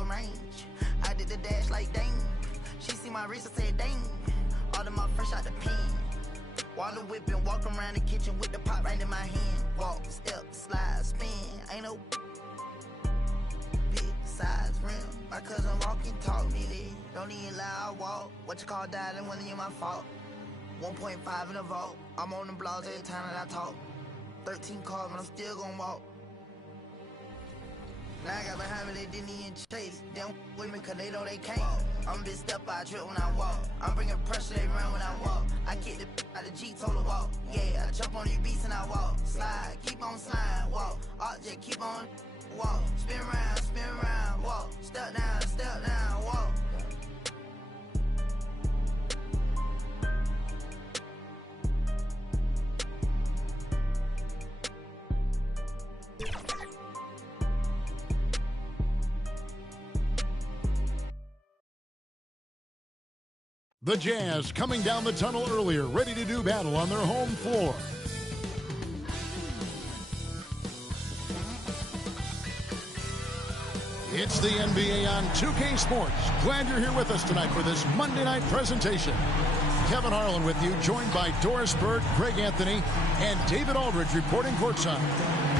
close range. I did the dash like dang. She see my wrist, I said dang. All of my fresh out the pen. Water whipping, walk around the kitchen with the pot right in my hand. Walk, step, slide, spin. Ain't no big size rim. My cousin walking, taught me this. Don't even lie, I walk. What you call died and wasn't even my fault. 1.5 in the vault. I'm on the blogs every time that I talk. 13 cars, but I'm still gonna walk. Now I got behind me, they didn't even chase. They don't with me cause they know they can't. I'm a big step, I trip when I walk. I'm bringing pressure, they run when I walk. I kick the out the G, told her walk. Yeah, I jump on these beats and I walk. Slide, keep on sliding, walk. Object, keep on walk. Spin round, walk. Step down, walk. The Jazz coming down the tunnel earlier, ready to do battle on their home floor. It's the NBA on 2K Sports. Glad you're here with us tonight for this Monday night presentation. Kevin Harlan with you, joined by Doris Bird, Greg Anthony, and David Aldridge reporting courtside.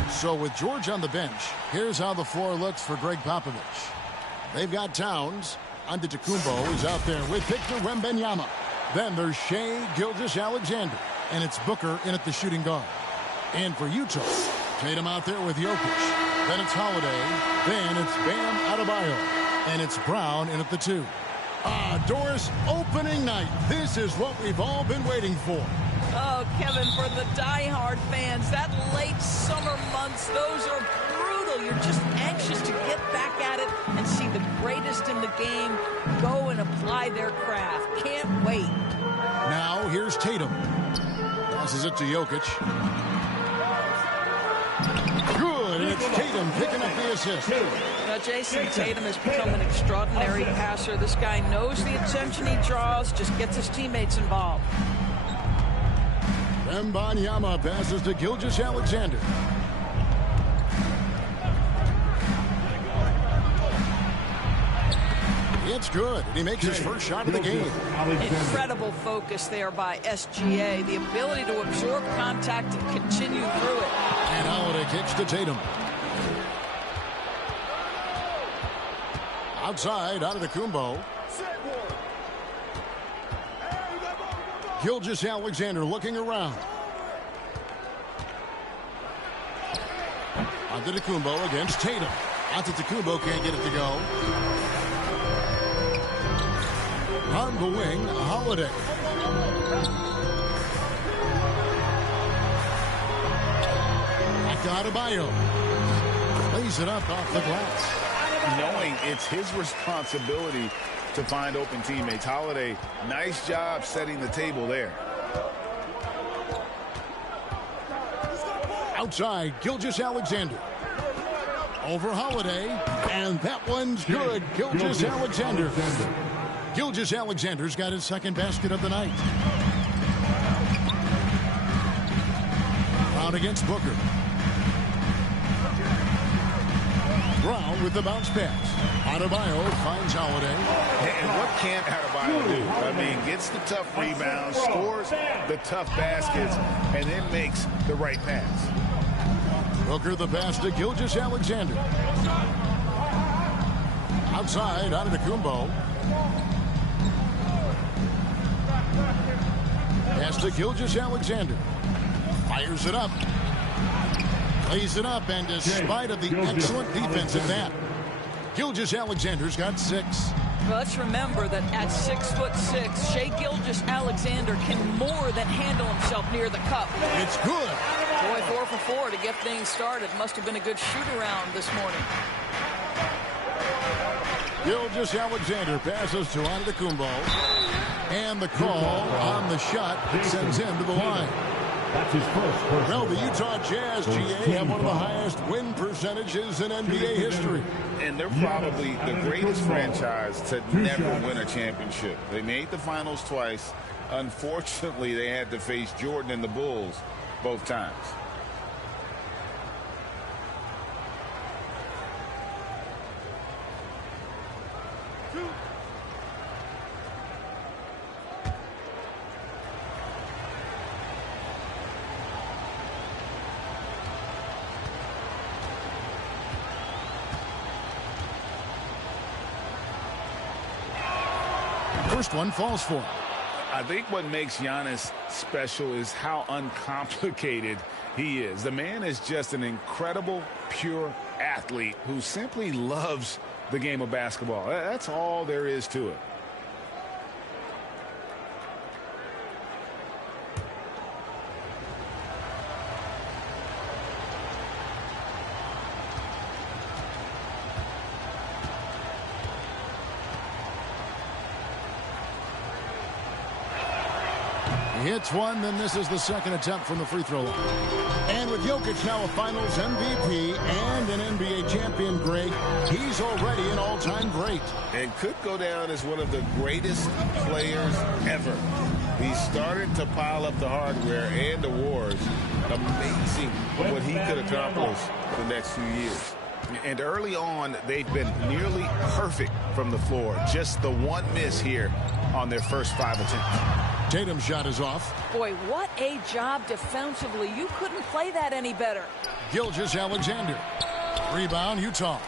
So with George on the bench, here's how the floor looks for Greg Popovich. They've got Towns. Antetokounmpo is out there with Victor Wembanyama. Then there's Shai Gilgeous-Alexander, and it's Booker in at the shooting guard. And for Utah, Tatum out there with Jokic. Then it's Holiday. Then it's Bam Adebayo. And it's Brown in at the 2. Doris, opening night. This is what we've all been waiting for. Oh, Kevin, for the diehard fans, that late summer months, those are brutal. You're just anxious to get back at it and see the greatest in the game go and apply their craft. Can't wait. Now, here's Tatum. Passes it to Jokic. Good, and it's Tatum picking up the assist. Now, Jason, Tatum has become an extraordinary passer. This guy knows the attention he draws, just gets his teammates involved. Wembanyama passes to Gilgeous-Alexander. It's good. He makes his first shot of the game. Incredible focus there by SGA. The ability to absorb contact and continue through it. And Holiday kicks to Tatum. Outside, Antetokounmpo. Gilgeous-Alexander looking around. Antetokounmpo against Tatum. Antetokounmpo can't get it to go. On the wing, Holiday. Back to Adebayo. Lays it up off the glass. Knowing it's his responsibility to find open teammates. Holiday, nice job setting the table there. Outside, Gilgeous-Alexander. Over Holiday, and that one's good. Gilgeous-Alexander. Gilgeous-Alexander's got his second basket of the night. Brown against Booker. Brown with the bounce pass. Adebayo finds Holiday. And what can't Adebayo do? I mean, gets the tough rebounds, scores the tough baskets, and then makes the right pass. Booker the pass to Gilgeous-Alexander. Outside, Antetokounmpo. Pass to Gilgeous-Alexander. Fires it up. Plays it up, and despite of the excellent defense at that, Gilgeous-Alexander's got 6. Well, let's remember that at 6'6", Shai Gilgeous-Alexander can more than handle himself near the cup. It's good. Boy, 4 for 4 to get things started. Must have been a good shoot-around this morning. Gilgeous-Alexander passes to Antetokounmpo. And the call on the shot that sends him to the line. That's his first. Well, the Utah Jazz, GA, have one of the highest win percentages in NBA history. And they're probably the greatest franchise to never win a championship. They made the finals twice. Unfortunately, they had to face Jordan and the Bulls both times. first one falls for him. I think what makes Giannis special is how uncomplicated he is. The man is just an incredible, pure athlete who simply loves the game of basketball. That's all there is to it. He hits one, then misses the second attempt from the free throw line. And with Jokic now a Finals MVP and an NBA champion, Greg, he's already an all-time great. And could go down as one of the greatest players ever. He started to pile up the hardware and awards. Amazing what he could accomplish the next few years. And early on, they've been nearly perfect from the floor. Just the one miss here on their first 5 attempts. Tatum's shot is off. Boy, what a job defensively. You couldn't play that any better. Gilgeous-Alexander. Rebound, Utah.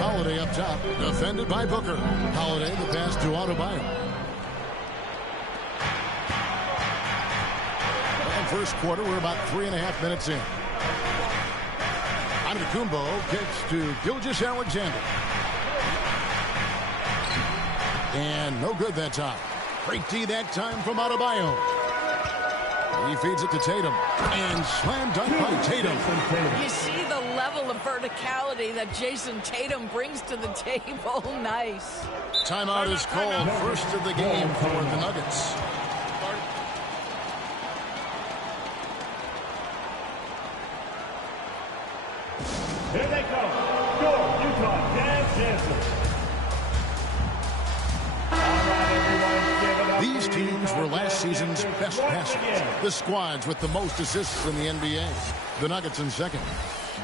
Holiday up top. Defended by Booker. Holiday, the pass to Adebayo. And first quarter, we're about 3.5 minutes in. Antetokounmpo kicks to Gilgeous-Alexander. And no good that time. Great D that time from Adebayo. He feeds it to Tatum. And slam dunk by Tatum. You see the level of verticality that Jason Tatum brings to the table. Nice. Timeout is called. First of the game for the Nuggets. Here they come. Go, Utah, Dan Jansen. These teams were last season's best passers. The squads with the most assists in the NBA. The Nuggets in second.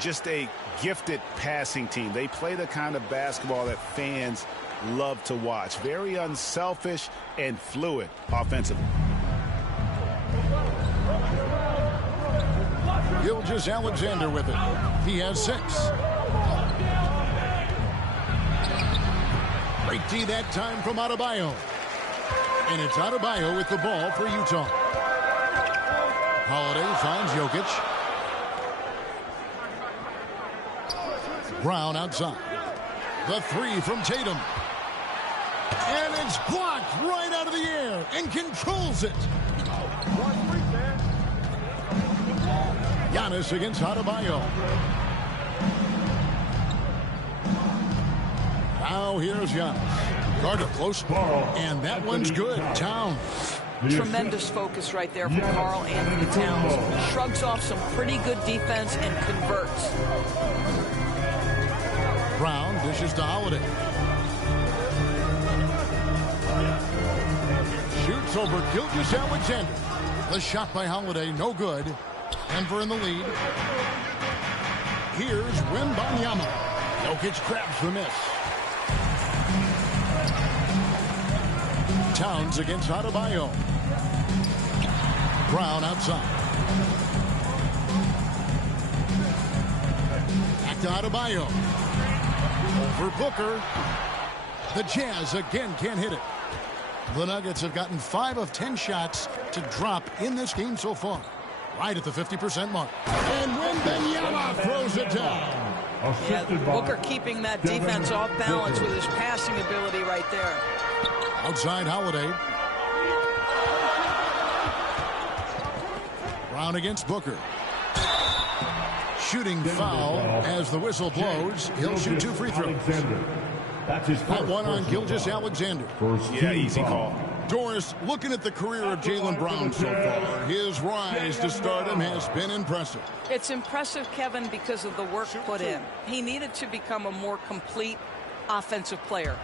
Just a gifted passing team. They play the kind of basketball that fans love to watch. Very unselfish and fluid offensively. Gilgeous-Alexander with it. He has 6. Great D that time from Adebayo. And it's Adebayo with the ball for Utah. Holiday finds Jokic. Brown outside. The 3 from Tatum. And it's blocked right out of the air and controls it. Giannis against Adebayo. Now here's Giannis. Guarded close. And that one's good. Towns. Tremendous focus right there from Karl Anthony Towns. Shrugs off some pretty good defense and converts. Brown dishes to Holiday. Shoots over Gilgeous-Alexander. The shot by Holiday, no good. Denver in the lead. Here's Wembanyama. Jokic grabs the miss. Towns against Adebayo. Brown outside. Back to Adebayo. For Booker. The Jazz again can't hit it. The Nuggets have gotten 5 of 10 shots to drop in this game so far. Right at the 50% mark. And Wembanyama throws it down. Yeah, Booker keeping that defense off balance with his passing ability right there. Outside Holiday. Brown against Booker. Shooting foul as the whistle blows. He'll shoot 2 free throws. That one on Gilgeous-Alexander. Yeah, easy call. Doris, looking at the career of Jaylen Brown so far, his rise to stardom has been impressive. It's impressive, Kevin, because of the work put in. He needed to become a more complete offensive player.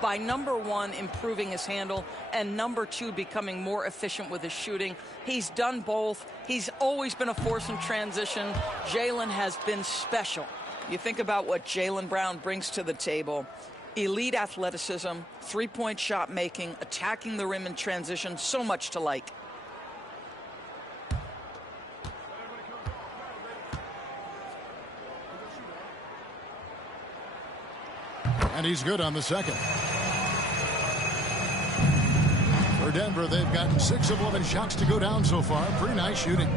By number 1, improving his handle, and number 2, becoming more efficient with his shooting. He's done both. He's always been a force in transition. Jaylen has been special. You think about what Jaylen Brown brings to the table. Elite athleticism, 3-point shot making, attacking the rim in transition, so much to like. And he's good on the second. For Denver, they've gotten 6 of 11 shots to go down so far. Pretty nice shooting.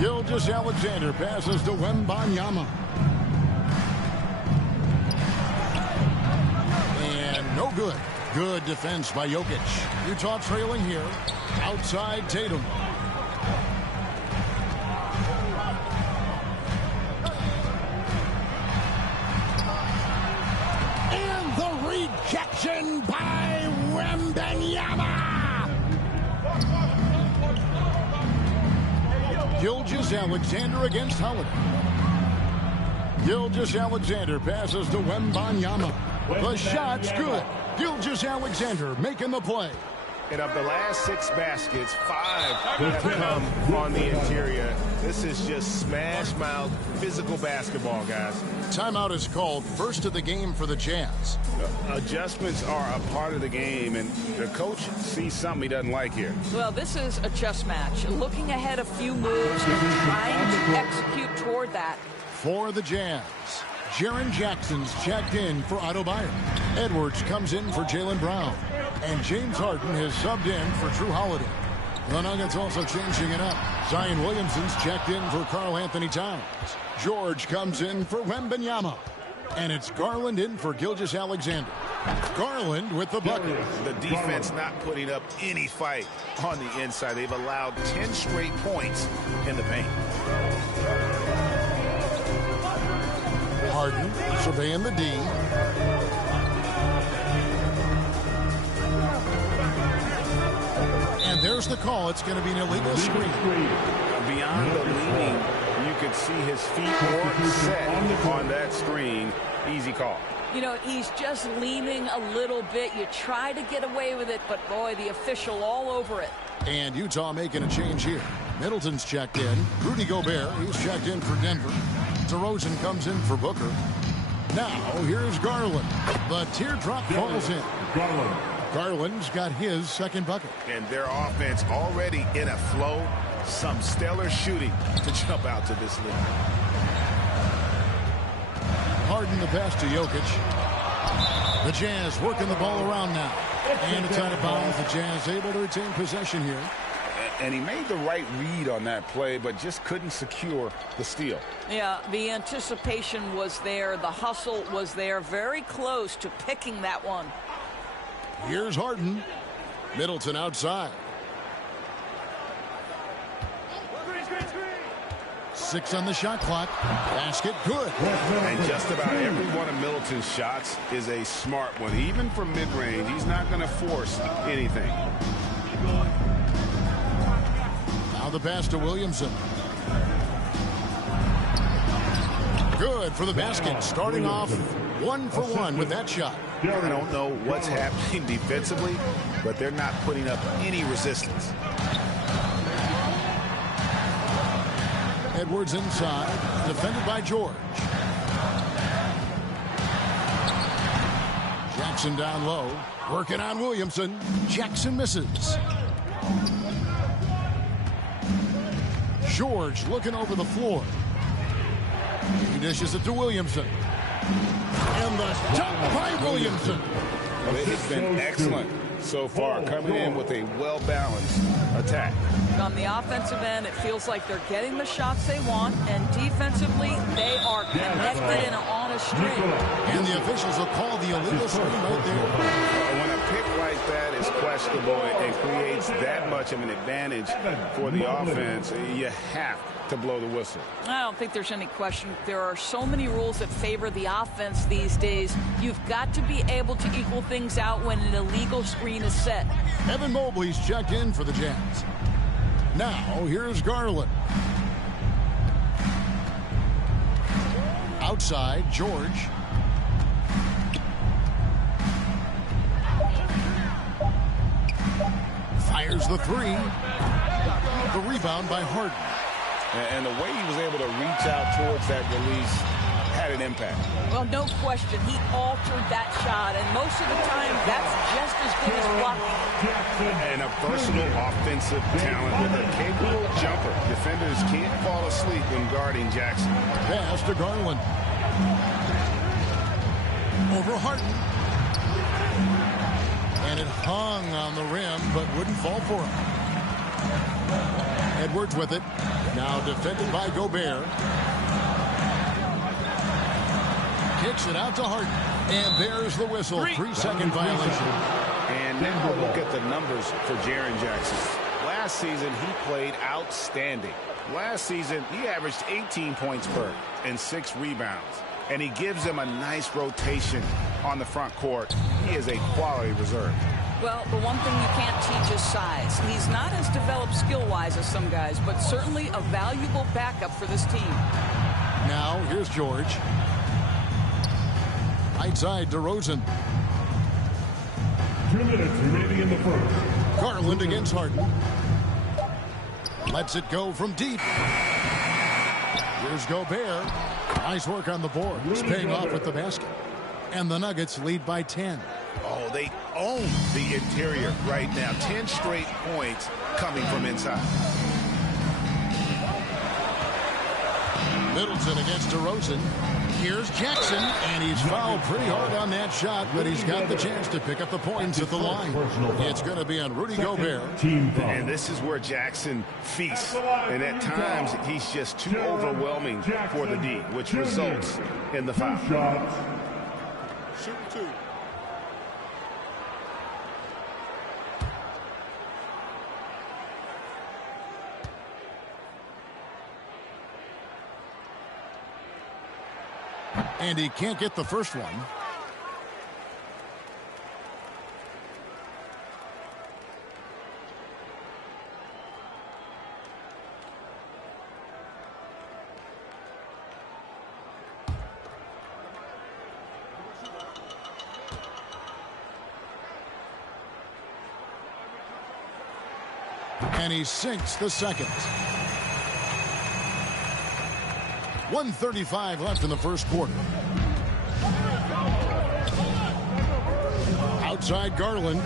Gilgeous-Alexander passes to Wembanyama. And no good. Good defense by Jokic. Utah trailing here. Outside Tatum. And the rejection by Wembanyama. Gilgeous-Alexander against Holiday. Gilgeous-Alexander passes to Wembanyama. The shot's good. Gilgeous-Alexander making the play. And of the last 6 baskets, 5 have come on the interior. This is just smash mouth physical basketball, guys. Timeout is called, first of the game for the Jazz. Adjustments are a part of the game, and the coach sees something he doesn't like here. Well, this is a chess match. Looking ahead a few moves and trying to execute toward that. For the Jazz, Jaren Jackson's checked in for Otto Byer. Edwards comes in for Jaylen Brown. And James Harden has subbed in for Drew Holiday. The Nuggets also changing it up. Zion Williamson's checked in for Karl Anthony Towns. George comes in for Wembanyama. And it's Garland in for Gilgeous-Alexander. Garland with the bucket. The defense not putting up any fight on the inside. They've allowed 10 straight points in the paint. Harden surveying the D. And there's the call. It's going to be an illegal screen. Beyond the leaning, you could see his feet weren't set on that screen. Easy call. You know, he's just leaning a little bit. You try to get away with it, but boy, the official all over it. And Utah making a change here. Middleton's checked in. Rudy Gobert, he's checked in for Denver. DeRozan comes in for Booker. Now, here's Garland. The teardrop falls in. Garland's got his second bucket. And their offense already in a flow. Some stellar shooting to jump out to this lead. Harden the pass to Jokic. The Jazz working the ball around now. And it's out of bounds. The Jazz able to retain possession here. And he made the right read on that play, but just couldn't secure the steal. Yeah, the anticipation was there. The hustle was there. Very close to picking that one. Here's Harden. Middleton outside. 6 on the shot clock. Basket good. And just about every one of Middleton's shots is a smart one. Even from mid-range, he's not going to force anything. Now the pass to Williamson. Good for the basket. Starting off 1 for 1 with that shot. I don't know what's happening defensively, but they're not putting up any resistance. Edwards inside, defended by George. Jackson down low, working on Williamson. Jackson misses. George looking over the floor. He dishes it to Williamson. And the dunk by Williamson. Well, it has been excellent so far, coming in with a well-balanced attack. On the offensive end, it feels like they're getting the shots they want, and defensively, they are connected and on a string. And the officials will call the illegal screen right there. When a pick like that is questionable and creates that much of an advantage for the offense, you have to blow the whistle. I don't think there's any question. There are so many rules that favor the offense these days. You've got to be able to equal things out when an illegal screen is set. Evan Mobley's checked in for the Jazz. Now, here's Garland. Outside, George. Fires the 3. The rebound by Harden. And the way he was able to reach out towards that release had an impact. Well, no question. He altered that shot, and most of the time, that's just as good as blocking. And a versatile offensive talent with a capable jumper. Defenders can't fall asleep when guarding Jackson. Pass to Garland. Over Harden. And it hung on the rim, but wouldn't fall for him. Edwards with it. Now defended by Gobert. Kicks it out to Harden. And there's the whistle. 3-second violation. And now look at the numbers for Jaren Jackson. Last season, he played outstanding. Last season, he averaged 18 points per and 6 rebounds. And he gives them a nice rotation on the front court. He is a quality reserve. Well, the one thing you can't teach is size. He's not as developed skill-wise as some guys, but certainly a valuable backup for this team. Now, here's George. Right side, DeRozan. 2 minutes remaining in the first. Garland against Harden. Lets it go from deep. Here's Gobert. Nice work on the board. He's paying off with the basket. And the Nuggets lead by 10. Oh, they own the interior right now. 10 straight points coming from inside. Middleton against DeRozan. Here's Jackson, and he's fouled pretty hard on that shot, but he's got the chance to pick up the points at the line. It's going to be on Rudy Gobert. And this is where Jackson feasts. And at times, he's just too overwhelming for the D, which results in the foul. Shoot two. And he can't get the first one. And he sinks the second. 1:35 left in the first quarter. Outside Garland.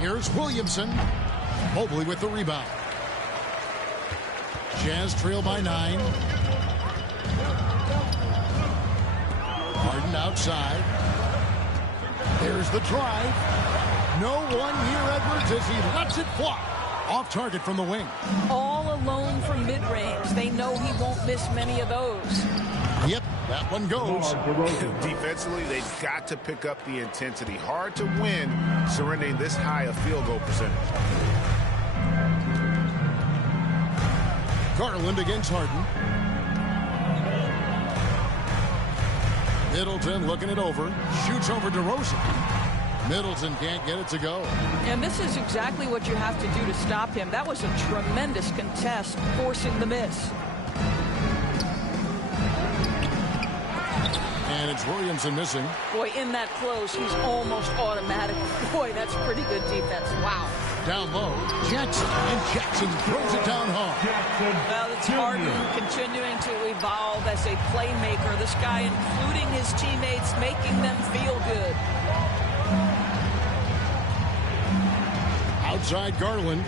Here's Williamson. Mobley with the rebound. Jazz trail by 9. Harden outside. There's the drive. No one near Edwards as he lets it fly. Off target from the wing. All alone from mid-range. They know he won't miss many of those. Yep, that one goes. Defensively, they've got to pick up the intensity. Hard to win surrendering this high a field goal percentage. Garland against Harden. Middleton looking it over. Shoots over DeRozan. Middleton can't get it to go. And this is exactly what you have to do to stop him. That was a tremendous contest, forcing the miss. And it's Williamson missing. Boy, in that close, he's almost automatic. Boy, that's pretty good defense. Wow. Down low, Jackson, and Jackson throws it down hard. Well, it's Harden continuing to evolve as a playmaker. This guy, including his teammates, making them feel good. Outside Garland.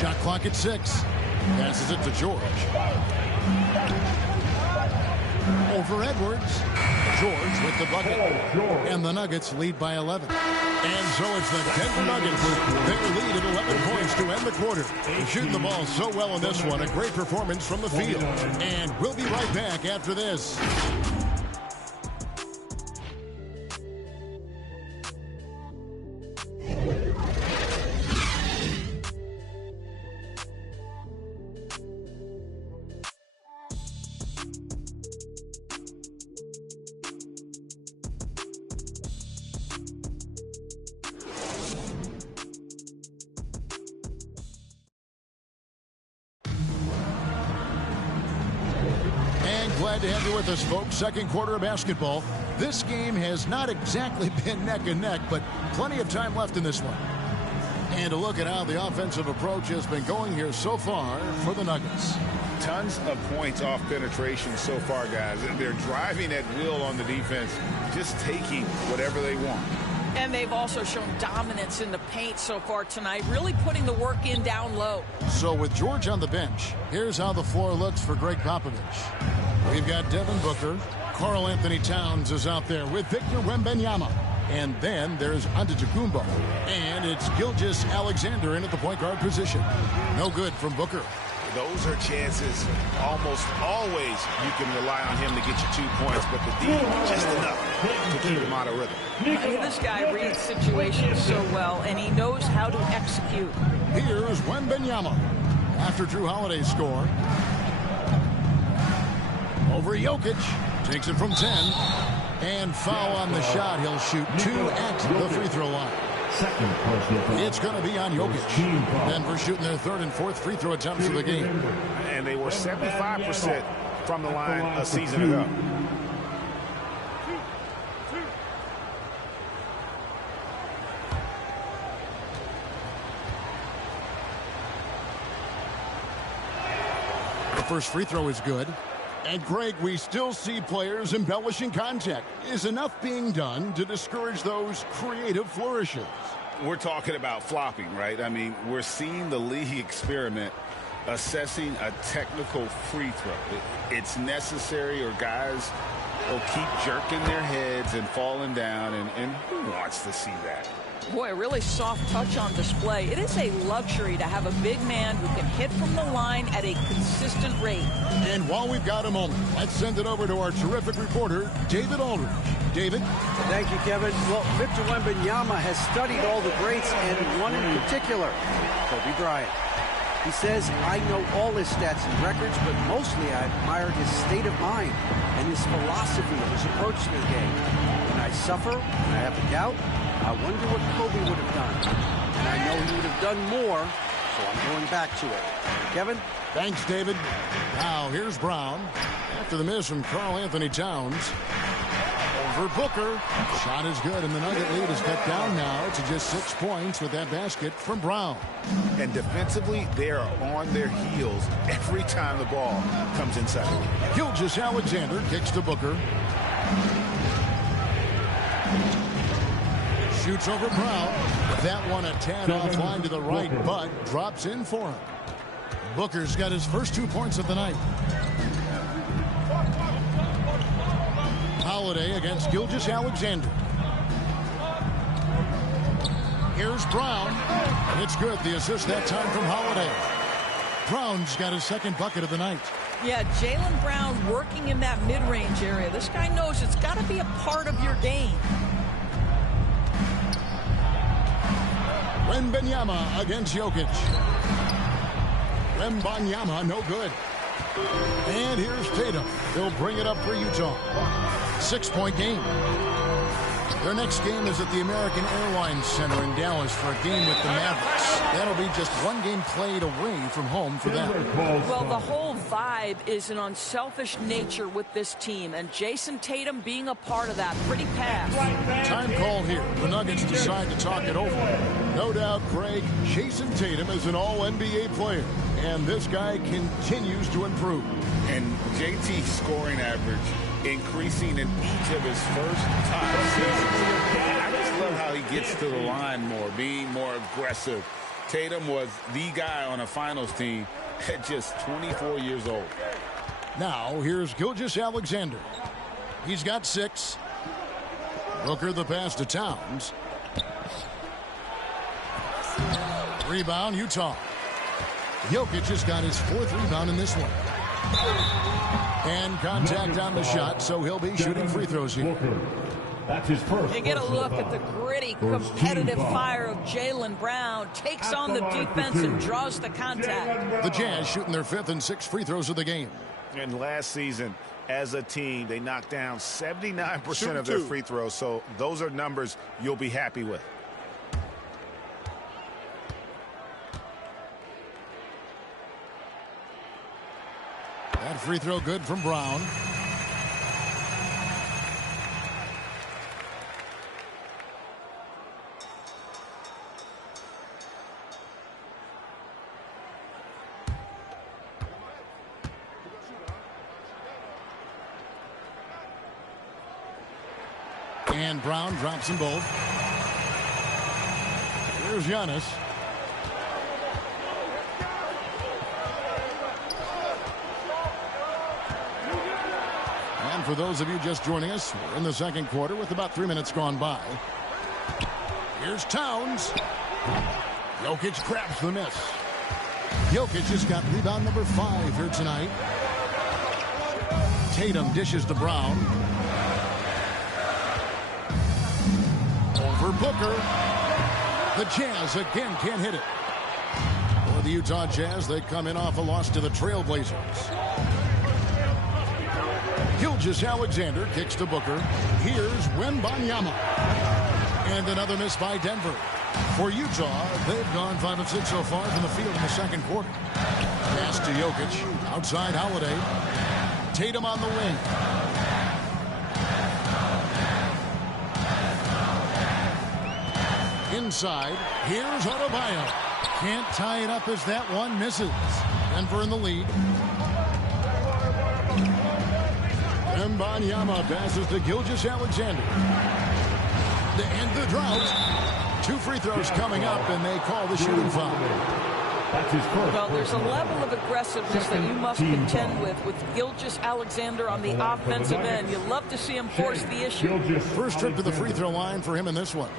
Shot clock at 6. Passes it to George. Over Edwards. George with the bucket. And the Nuggets lead by 11. And so it's the Denver Nuggets. Their lead at 11 points to end the quarter. Shooting the ball so well in this one. A great performance from the field. And we'll be right back after this. Glad to have you with us, folks. Second quarter of basketball. This game has not exactly been neck and neck, but plenty of time left in this one. And a look at how the offensive approach has been going here so far for the Nuggets. Tons of points off penetration so far, guys. They're driving at will on the defense, just taking whatever they want. And they've also shown dominance in the paint so far tonight, really putting the work in down low. So with George on the bench, here's how the floor looks for Greg Popovich. We've got Devin Booker. Karl Anthony Towns is out there with Victor Wembanyama. And then there's Antetokounmpo. And it's Gilgeous Alexander in at the point guard position. No good from Booker. Those are chances. Almost always you can rely on him to get you 2 points, but the D just enough to keep him out of rhythm. This guy reads situations so well, and he knows how to execute. Here's Wembanyama after Drew Holiday score. Over Jokic. Takes it from 10. And foul on the shot. He'll shoot 2 at the free throw line. It's going to be on Jokic. Denver shooting their 3rd and 4th free throw attempts of the game. And they were 75% from the line a season ago. The first free throw is good. And Greg, we still see players embellishing contact. Is enough being done to discourage those creative flourishes? We're talking about flopping, right? I mean, we're seeing the league experiment assessing a technical free throw. It's necessary, or guys will keep jerking their heads and falling down, and who wants to see that? Boy, a really soft touch on display. It is a luxury to have a big man who can hit from the line at a consistent rate. And while we've got a moment, let's send it over to our terrific reporter, David Aldridge. David? Thank you, Kevin. Well, Victor Wembanyama has studied all the greats, and one in particular, Kobe Bryant. He says, I know all his stats and records, but mostly I admired his state of mind and his philosophy and his approach to the game. When I suffer, when I have a doubt, I wonder what Kobe would have done. And I know he would have done more, so I'm going back to it. Kevin? Thanks, David. Now, here's Brown. After the miss from Karl Anthony Towns. Over Booker. Shot is good, and the Nugget lead is cut down now to just 6 points with that basket from Brown. And defensively, they are on their heels every time the ball comes inside. Gilgeous Alexander kicks to Booker. Shoots over Brown. That one a tad offline to the right, but drops in for him. Booker's got his first 2 points of the night. Holiday against Gilgeous Alexander. Here's Brown. It's good. The assist that time from Holiday. Brown's got his second bucket of the night. Yeah, Jaylen Brown working in that mid-range area. This guy knows it's got to be a part of your game. Wembanyama against Jokic. Wembanyama, no good. And here's Tatum. He'll bring it up for Utah. 6-point game. Their next game is at the American Airlines Center in Dallas for a game with the Mavericks. That'll be just one game played away from home for them. Well, the whole vibe is an unselfish nature with this team, and Jason Tatum being a part of that. Pretty pass. Time called here. The Nuggets decide to talk it over. No doubt, Greg, Jason Tatum is an all-NBA player, and this guy continues to improve. And JT's scoring average increasing in each of his first 5 seasons. I just love how he gets to the line more, being more aggressive. Tatum was the guy on a finals team at just 24 years old. Now, here's Gilgeous Alexander. He's got 6. Booker the pass to Towns. Rebound, Utah. Jokic has got his 4th rebound in this one. And contact on the shot, so he'll be shooting free throws here. That's his first. You get a look at the gritty, competitive fire of Jaylen Brown. Takes on the defense and draws the contact. The Jazz shooting their 5th and 6th free throws of the game. And last season, as a team, they knocked down 79% of their free throws, so those are numbers you'll be happy with. That free throw good from Brown. And Brown drops them both. Here's Giannis. And for those of you just joining us, we're in the second quarter with about 3 minutes gone by. Here's Towns. Jokic grabs the miss. Jokic has got rebound number 5 here tonight. Tatum dishes to Brown. Over Booker. The Jazz again can't hit it. For the Utah Jazz, they come in off a loss to the Trailblazers. Gilgeous-Alexander kicks to Booker. Here's Wembanyama. And another miss by Denver. For Utah, they've gone 5 of 6 so far from the field in the second quarter. Pass to Jokic. Outside Holiday. Tatum on the wing. Inside. Here's Adebayo. Can't tie it up as that one misses. Denver in the lead. Wembanyama passes to Gilgeous-Alexander. To end the drought. 2 free throws coming up, and they call the shooting foul. Well, there's a level of aggressiveness that you must contend with Gilgeous-Alexander on the offensive end. You love to see him force the issue. First trip to the free throw line for him in this one.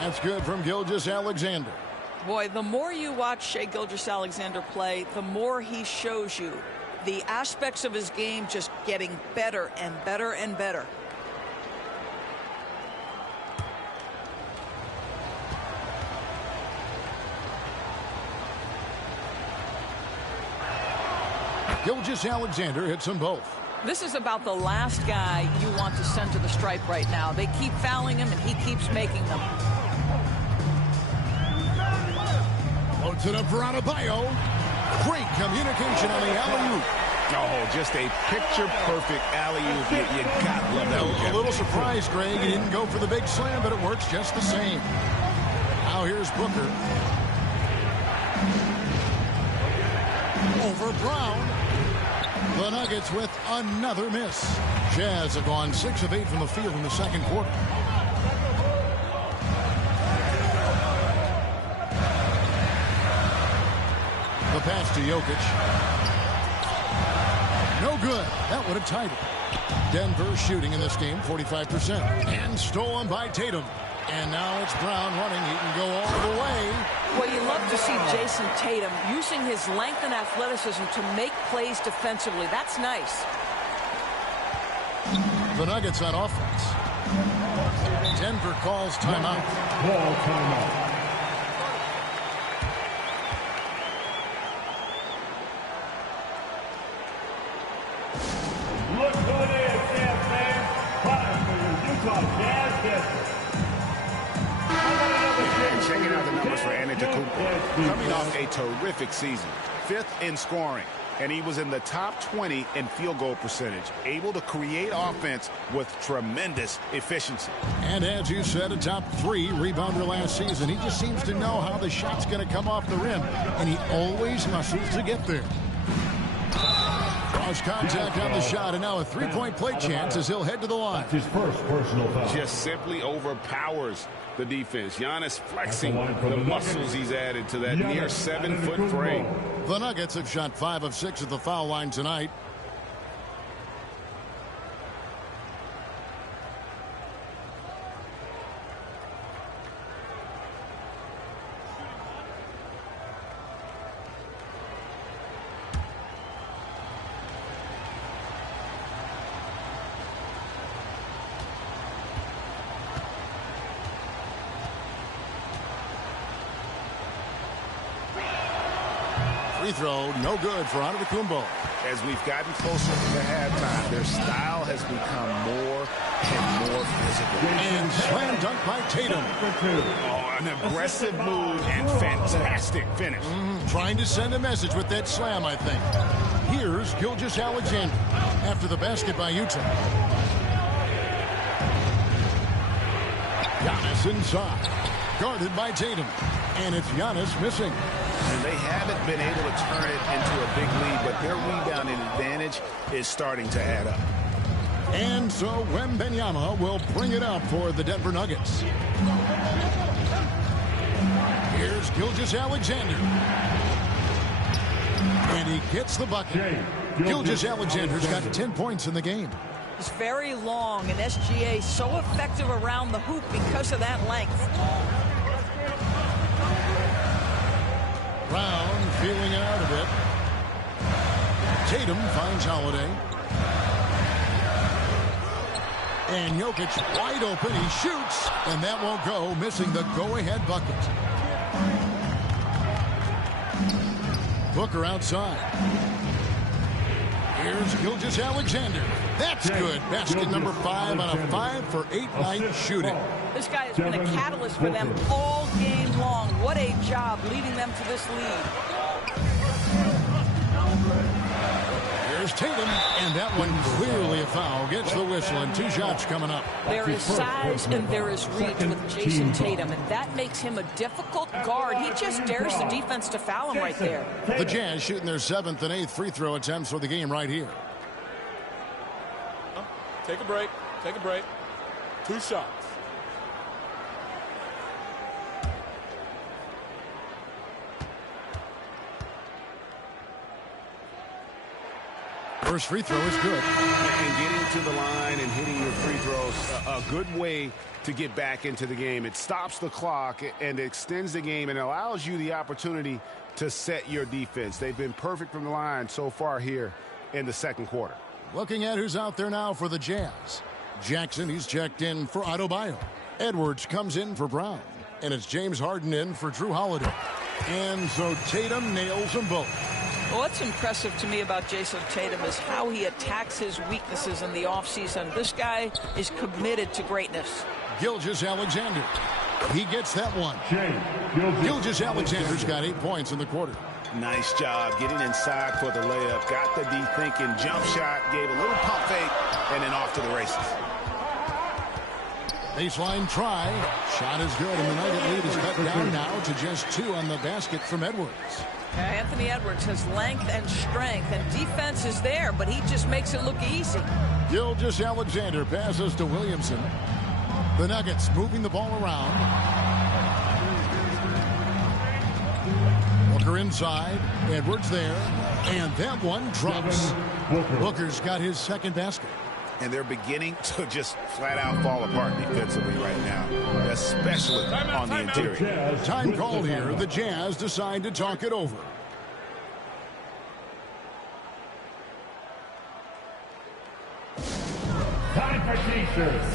That's good from Gilgeous-Alexander. Boy, the more you watch Shai Gilgeous-Alexander play, the more he shows you the aspects of his game just getting better and better and better. Gilgeous-Alexander hits them both. This is about the last guy you want to send to the stripe right now. They keep fouling him, and he keeps making them. Floats it up for Adebayo. Great communication on the alley-oop. Oh, just a picture-perfect alley-oop. You gotta love that. A little surprised, Greg. He didn't go for the big slam, but it works just the same. Now here's Booker. Over Brown. The Nuggets with another miss. Jazz have gone 6 of 8 from the field in the second quarter. The pass to Jokic. No good. That would have tied it. Denver shooting in this game 45%. And stolen by Tatum. And now it's Brown running. He can go all the way. Well, you love to see Jason Tatum using his length and athleticism to make plays defensively. That's nice. The Nuggets on offense. Denver calls timeout. Ball timeout. Look who it is, Jazz fans. Time for your Utah Jazz guests. And checking out the numbers for Antetokounmpo. Coming off a terrific season. 5th in scoring. And he was in the top 20 in field goal percentage. Able to create offense with tremendous efficiency. And as you said, a top 3 rebounder last season. He just seems to know how the shot's going to come off the rim. And he always hustles to get there. Cross contact on the shot, and now a 3-point play chance as he'll head to the line. His first personal foul. Just simply overpowers the defense. Giannis flexing the muscles he's added to that near 7-foot frame. The Nuggets have shot 5 of 6 at the foul line tonight. Free throw, no good for Antetokounmpo. As we've gotten closer to halftime, their style has become more and more physical. And slam dunk by Tatum. Oh, an aggressive move and fantastic finish. Trying to send a message with that slam, I think. Here's Gilgeous-Alexander after the basket by Utah. Giannis inside. Guarded by Tatum. And it's Giannis missing. And they haven't been able to turn it into a big lead, but their rebounding advantage is starting to add up. And so Wembanyama will bring it up for the Denver Nuggets. Here's Gilgeous-Alexander. And he gets the bucket. Gilgeous-Alexander's got 10 points in the game. He's very long, and SGA so effective around the hoop because of that length. Brown feeling it out a bit. Tatum finds Holiday. And Jokic wide open. He shoots, and that won't go, missing the go-ahead bucket. Booker outside. Here's Gilgeous-Alexander. That's good. Basket number 5 on a 5-for-8 night shooting. This guy has been a catalyst for them all game long. What a job leading them to this lead. Here's Tatum, and that one clearly a foul. Gets the whistle, and 2 shots coming up. There is size and there is reach with Jason Tatum, and that makes him a difficult guard. He just dares the defense to foul him right there. The Jazz shooting their 7th and 8th free throw attempts for the game right here. Take a break. Take a break. 2 shots. First free throw is good. And getting to the line and hitting your free throws, a good way to get back into the game. It stops the clock and extends the game and allows you the opportunity to set your defense. They've been perfect from the line so far here in the second quarter. Looking at who's out there now for the Jazz. Jackson, he's checked in for Adebayo. Edwards comes in for Brown. And it's James Harden in for Drew Holiday. And so Tatum nails them both. Well, what's impressive to me about Jason Tatum is how he attacks his weaknesses in the offseason. This guy is committed to greatness. Gilgeous-Alexander. He gets that one. Gilgeous-Alexander's got 8 points in the quarter. Nice job getting inside for the layup. Got the de-thinking jump shot, gave a little pump fake, and then off to the races. Baseline try. Shot is good, and the Nugget lead is cut down now to just 2 on the basket from Edwards. Anthony Edwards has length and strength, and defense is there, but he just makes it look easy. Gilgeous-Alexander passes to Williamson. The Nuggets moving the ball around. Booker inside. Edwards there. And that one drops. Booker's got his second basket. And they're beginning to just flat out fall apart defensively right now, especially on the interior. Time called here. The Jazz decide to talk it over. Time for T-shirts.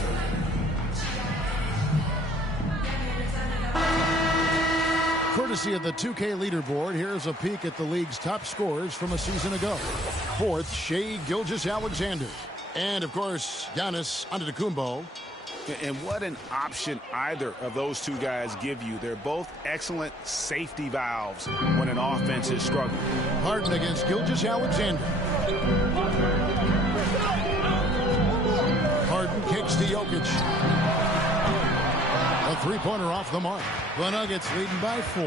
Courtesy of the 2K leaderboard, here's a peek at the league's top scorers from a season ago. 4th, Shai Gilgeous-Alexander. And, of course, Giannis Antetokounmpo. And what an option either of those 2 guys give you. They're both excellent safety valves when an offense is struggling. Harden against Gilgeous-Alexander. Harden kicks to Jokic. A 3-pointer off the mark. The Nuggets leading by 4.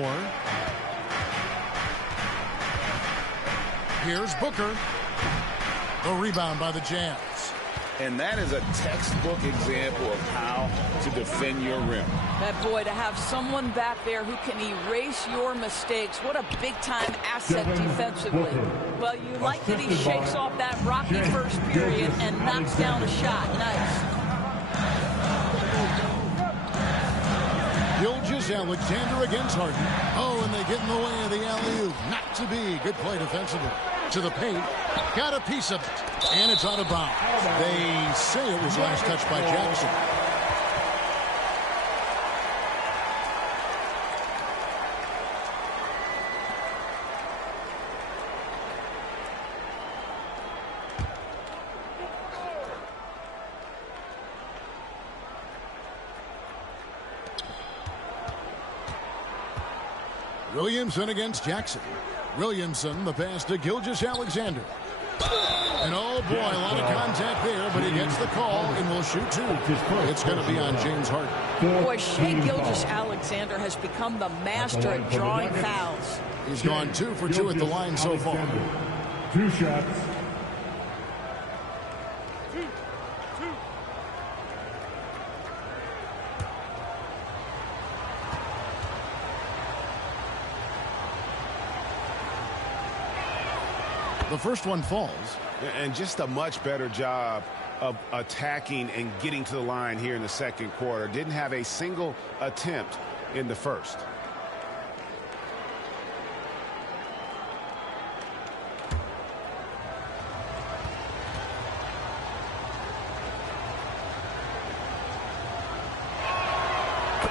Here's Booker. The rebound by the Jazz. And that is a textbook example of how to defend your rim. That boy, to have someone back there who can erase your mistakes, what a big-time asset defensively. Well, you like that he shakes off that rocky first period and knocks down a shot. Nice. Gilgeous-Alexander against Harden. Oh, and they get in the way of the alley-oop. Not to be. Good play defensively. To the paint. Got a piece of it. And it's out of bounds. They say it was last touched by Jackson. Williamson against Jackson. Williamson, the pass to Gilgeous-Alexander. And oh boy, a lot of contact there, but he gets the call and will shoot two. It's going to be on James Harden. Boy, Shai Gilgeous-Alexander has become the master at drawing fouls. He's gone 2 for 2 at the line so far. 2 shots. The first one falls. And just a much better job of attacking and getting to the line here in the second quarter. Didn't have a single attempt in the first.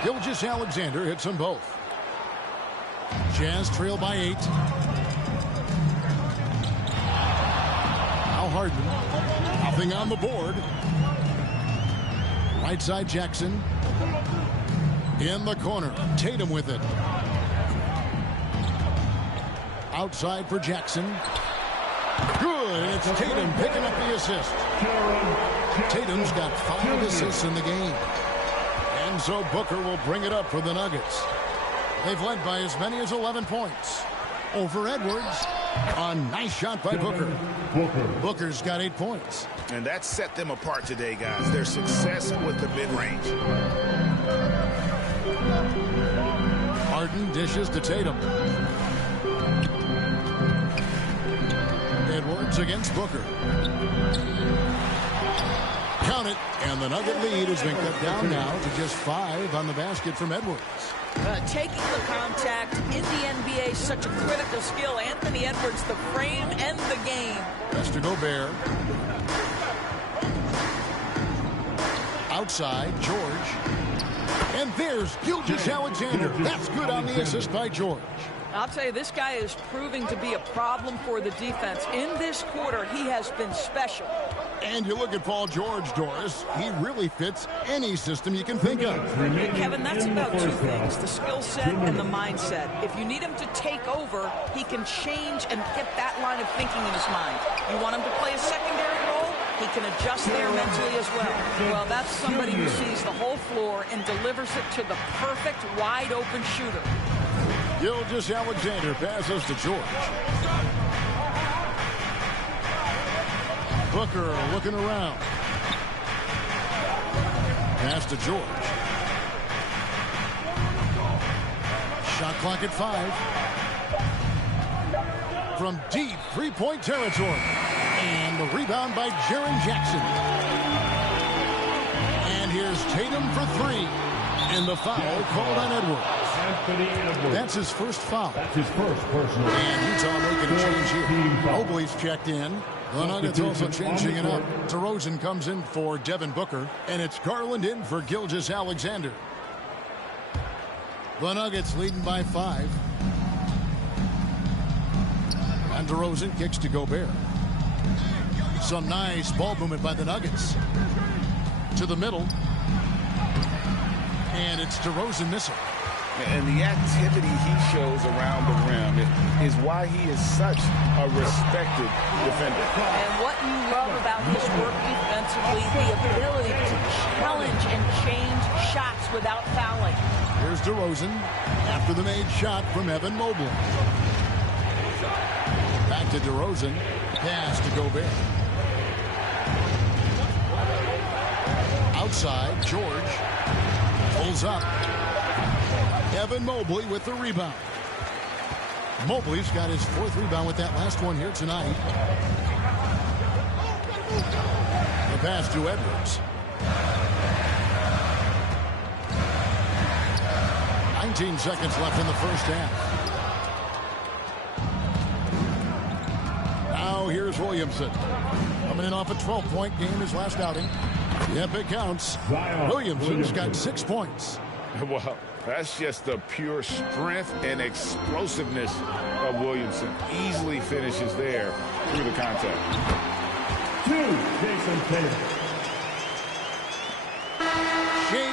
Gilgeous-Alexander hits them both. Jazz trail by 8. Now Harden. Nothing on the board. Right side Jackson. In the corner. Tatum with it. Outside for Jackson. Good. And it's Tatum picking up the assist. Tatum's got 5 assists in the game. And so Booker will bring it up for the Nuggets. They've led by as many as 11 points. Over Edwards. A nice shot by Booker. Booker's got 8 points. And that set them apart today, guys. Their success with the mid-range. Harden dishes to Tatum. Edwards against Booker. Count it. And the Nugget lead has been cut down now to just 5 on the basket from Edwards. Taking the contact in the NBA is such a critical skill. Anthony Edwards, the frame and the game. That's to Gobert. Outside, George. And there's Gilgeous-Alexander. That's good on the assist by George. I'll tell you, this guy is proving to be a problem for the defense. In this quarter, he has been special. And you look at Paul George, Doris, he really fits any system you can think of. Kevin, that's about 2 things, the skill set and the mindset. If you need him to take over, he can change and get that line of thinking in his mind. You want him to play a secondary role? He can adjust there mentally as well. Well, that's somebody who sees the whole floor and delivers it to the perfect wide-open shooter. Gilgeous-Alexander passes to George. Booker looking around. Pass to George. Shot clock at 5. From deep three-point territory. And the rebound by Jaren Jackson. And here's Tatum for 3. And the foul called on Edwards. That's his first foul. That's his first personal. And Utah making a change here. Mobley's checked in. The Nuggets also changing it up. DeRozan comes in for Devin Booker. And it's Garland in for Gilgeous-Alexander. The Nuggets leading by 5. And DeRozan kicks to Gobert. Some nice ball movement by the Nuggets. To the middle. And it's DeRozan missing. And the activity he shows around the rim is why he is such a respected defender. And what you love about his work defensively, the ability to challenge and change shots without fouling. Here's DeRozan after the made shot from Evan Mobley. Back to DeRozan. Pass to Gobert. Outside, George pulls up. Evan Mobley with the rebound. Mobley's got his 4th rebound with that last one here tonight. The pass to Edwards. 19 seconds left in the first half. Now here's Williamson. Coming in off a 12-point game his last outing. Yep, it counts. Williamson's got 6 points. Well, that's just the pure strength and explosiveness of Williamson. Easily finishes there through the contact. 2, Jason Tatum. Shai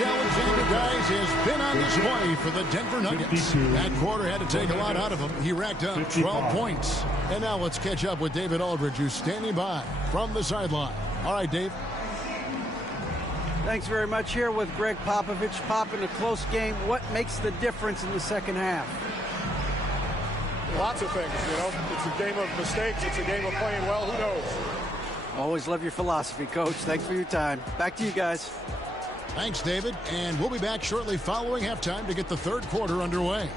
Gilgeous-Alexander, guys, has been on display for the Denver Nuggets. That quarter had to take a lot out of him. He racked up 12 points. And now let's catch up with David Aldridge, who's standing by from the sideline. All right, Dave. Thanks very much. Here with Greg Popovich. Pop, in a close game, what makes the difference in the second half? Lots of things, you know. It's a game of mistakes. It's a game of playing well. Who knows? Always love your philosophy, Coach. Thanks for your time. Back to you guys. Thanks, David. And we'll be back shortly following halftime to get the third quarter underway.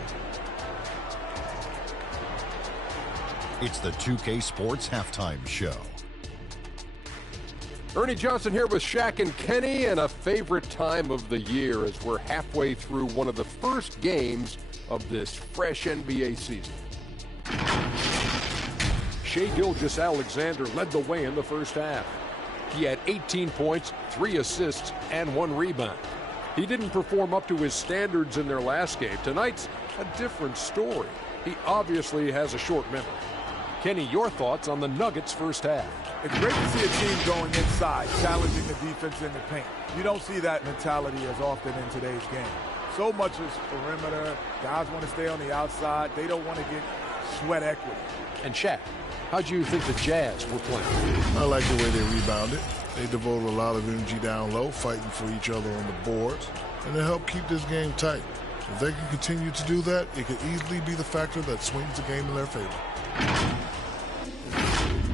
It's the 2K Sports Halftime Show. Ernie Johnson here with Shaq and Kenny, and a favorite time of the year as we're halfway through one of the first games of this fresh NBA season. Shai Gilgeous-Alexander led the way in the first half. He had 18 points, 3 assists, and 1 rebound. He didn't perform up to his standards in their last game. Tonight's a different story. He obviously has a short memory. Kenny, your thoughts on the Nuggets' first half? It's great to see a team going inside, challenging the defense in the paint. You don't see that mentality as often in today's game. So much is perimeter. Guys want to stay on the outside. They don't want to get sweat equity. And Shaq, how do you think the Jazz were playing? I like the way they rebounded. They devoted a lot of energy down low, fighting for each other on the boards, and they helped keep this game tight. If they can continue to do that, it could easily be the factor that swings the game in their favor.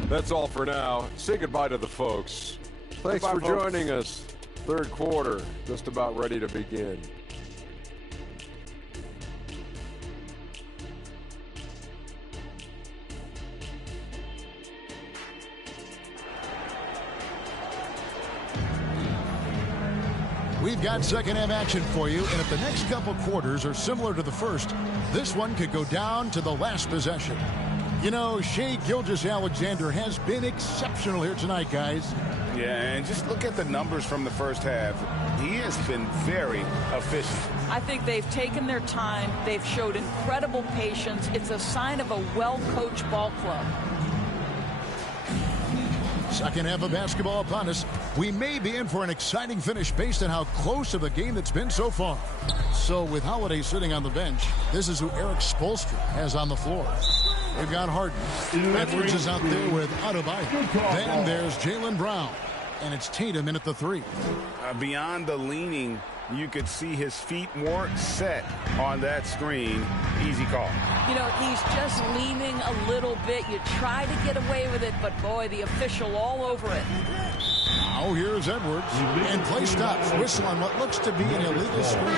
That's all for now. Say goodbye to the folks. Thanks for joining us. Third quarter, just about ready to begin. We've got second half action for you, and if the next couple quarters are similar to the first, this one could go down to the last possession. You know, Shai Gilgeous-Alexander has been exceptional here tonight, guys. Yeah, and just look at the numbers from the first half. He has been very efficient. I think they've taken their time. They've showed incredible patience. It's a sign of a well-coached ball club. Second half of basketball upon us. We may be in for an exciting finish based on how close of a game it's been so far. So with Holiday sitting on the bench, this is who Eric Spoelstra has on the floor. We've got Harden. Edwards is out there with Adebayo. Then there's Jaylen Brown. And it's Tatum in at the 3. Beyond the leaning, you could see his feet more set on that screen. Easy call. You know, he's just leaning a little bit. You try to get away with it, but boy, the official all over it. Now here's Edwards. And play stops. Whistle on what looks to be an illegal screen.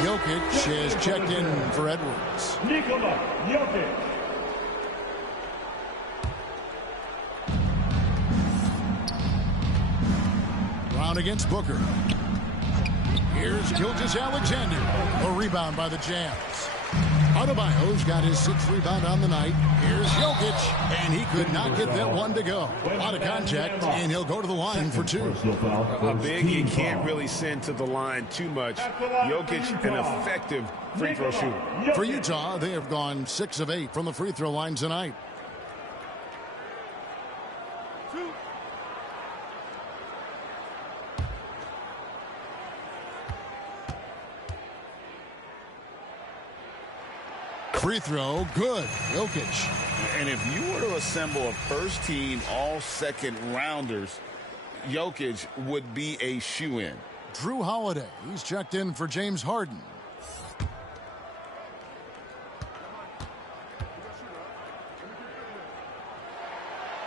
Jokic has checked in for Edwards. Nikola Jokic. Brown against Booker. Here's Gilgeous-Alexander. A rebound by the Jazz. Adebayo's got his 6th rebound on the night. Here's Jokic, and he could not get that one to go. A lot of contact, and he'll go to the line for 2. A big you can't really send to the line too much. Jokic, an effective free throw shooter. For Utah, they have gone 6 of 8 from the free throw line tonight. Free throw, good. Jokic. And if you were to assemble a first-team all-second rounders, Jokic would be a shoo-in. Drew Holiday, he's checked in for James Harden.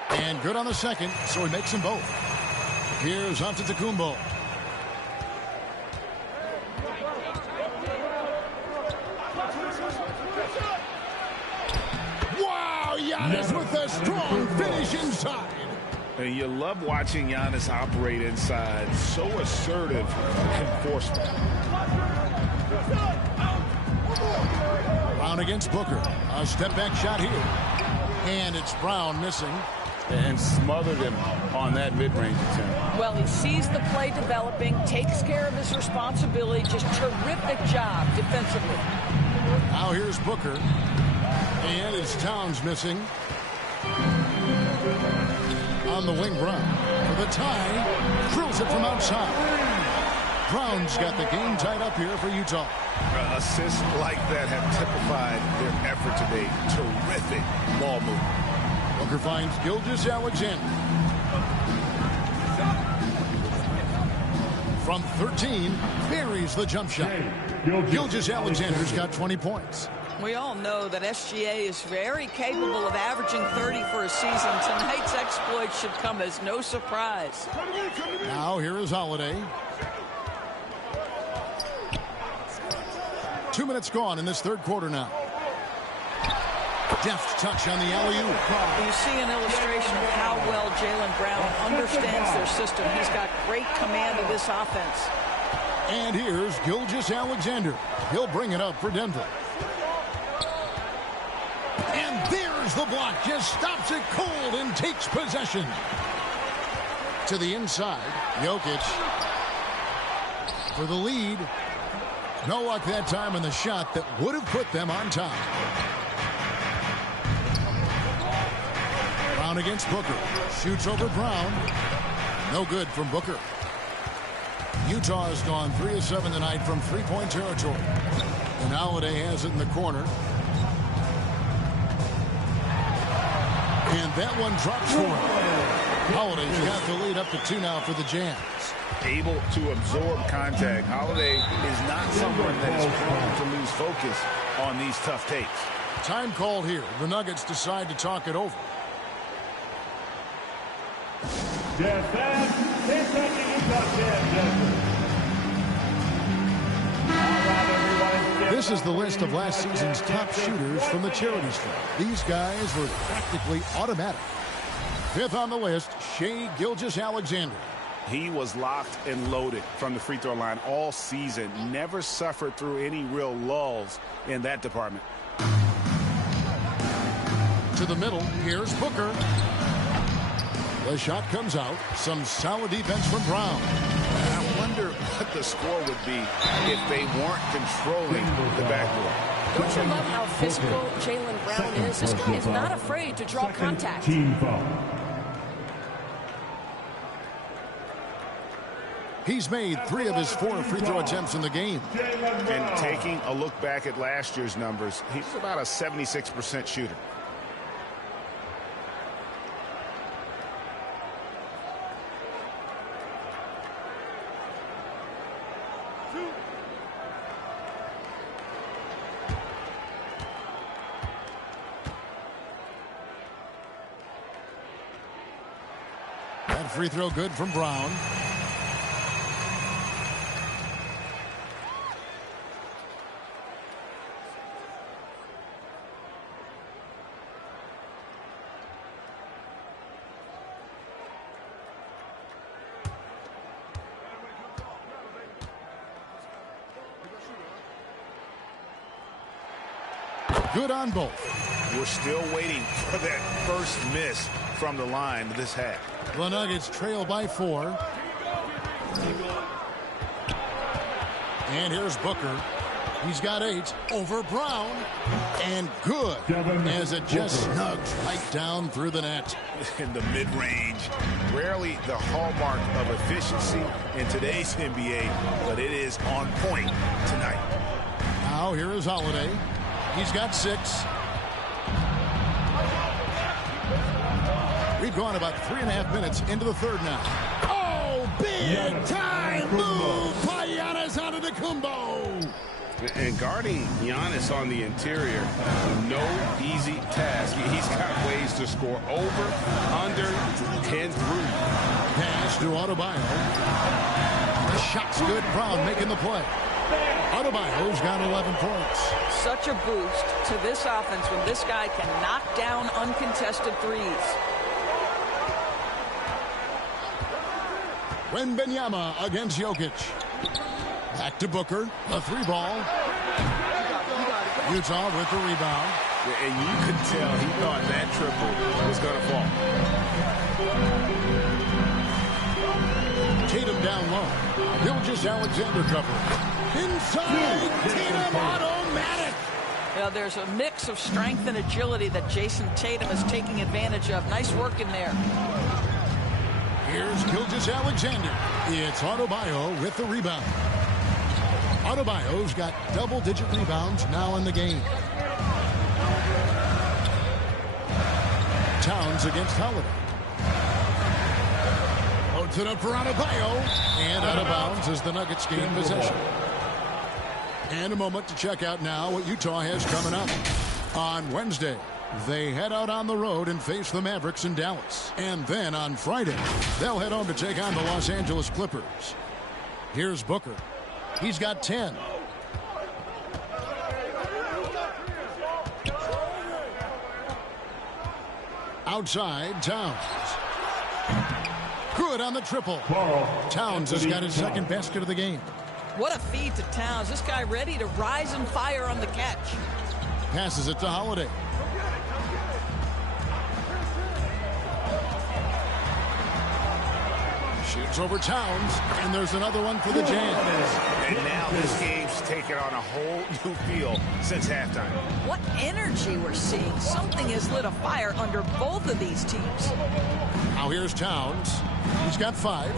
And good on the second, so he makes them both. Here's Antetokounmpo. Giannis with a strong finish inside. And you love watching Giannis operate inside. So assertive and forceful. Brown against Booker. A step-back shot here. And it's Brown missing. And smothered him on that mid-range attempt. Well, he sees the play developing, takes care of his responsibility. Just terrific job defensively. Now here's Booker. And it's Towns missing. On the wing, Brown for the tie. Drills it from outside. Brown's got the game tied up here for Utah. Assists like that have typified their effort today. Terrific ball movement. Booker finds Gilgeous-Alexander. From 13, buries the jump shot. Gilgeous-Alexander's got 20 points. We all know that SGA is very capable of averaging 30 for a season. Tonight's exploit should come as no surprise. Now here is Holiday. 2 minutes gone in this third quarter now. Deft touch on the alley-oop. You see an illustration of how well Jaylen Brown understands their system. He's got great command of this offense. And here's Gilgeous-Alexander. He'll bring it up for Denver. And there's the block. Just stops it cold and takes possession. To the inside, Jokic for the lead. No luck that time on the shot that would have put them on top. Brown against Booker. Shoots over Brown. No good from Booker. Utah has gone 3 of 7 tonight from three-point territory. And Holiday has it in the corner. And that one drops for him. Holiday's got the lead up to 2 now for the Jazz. Able to absorb contact. Holiday is not someone that is prone to lose focus on these tough takes. Time called here. The Nuggets decide to talk it over. Jazz fans, 10 seconds Utah Jazz. This is the list of last season's top shooters from the charity stripe. These guys were practically automatic. 5th on the list, Shai Gilgeous-Alexander. He was locked and loaded from the free throw line all season. Never suffered through any real lulls in that department. To the middle, here's Booker. The shot comes out. Some solid defense from Brown. I wonder what the score would be if they weren't controlling the backboard. Don't you love how physical Jaylen Brown is? This guy is not afraid to draw contact. Team foul. He's made 3 of his 4 free throw attempts in the game. And taking a look back at last year's numbers, he's about a 76% shooter. That free throw good from Brown. Good on both. We're still waiting for that first miss from the line this half. The Nuggets trail by 4. And here's Booker. He's got 8 over Brown. And good as it just snugs right down through the net. In the mid-range, rarely the hallmark of efficiency in today's NBA, but it is on point tonight. Now here is Holiday. He's got 6. We've gone about 3.5 minutes into the third now. Oh, big time move by Giannis Antetokounmpo. And guarding Giannis on the interior, no easy task. He's got ways to score over, under, and through. Pass to Adebayo. The shot's good. Brown making the play. Adebayo's got 11 points. Such a boost to this offense when this guy can knock down uncontested threes. Wembanyama against Jokic. Back to Booker. A 3-ball. Utah with the rebound. And you could tell he thought that triple was going to fall. Tatum down low. Gilgeous-Alexander cover. Inside. Tatum automatic. Well, there's a mix of strength and agility that Jason Tatum is taking advantage of. Nice work in there. Here's Gilgeous-Alexander. It's Adebayo with the rebound. Adebayo's got double-digit rebounds now in the game. Towns against Holiday. Loads it up for Adebayo. And out of bounds as the Nuggets gain possession. And a moment to check out now what Utah has coming up. On Wednesday, they head out on the road and face the Mavericks in Dallas. And then on Friday, they'll head home to take on the Los Angeles Clippers. Here's Booker. He's got 10. Outside, Towns. Good on the triple. Towns has got his second basket of the game. What a feed to Towns. This guy ready to rise and fire on the catch. Passes it to Holiday. Shoots over Towns, and there's another one for the Jazz. And now this game's taken on a whole new feel since halftime. What energy we're seeing. Something has lit a fire under both of these teams. Now here's Towns. He's got 5.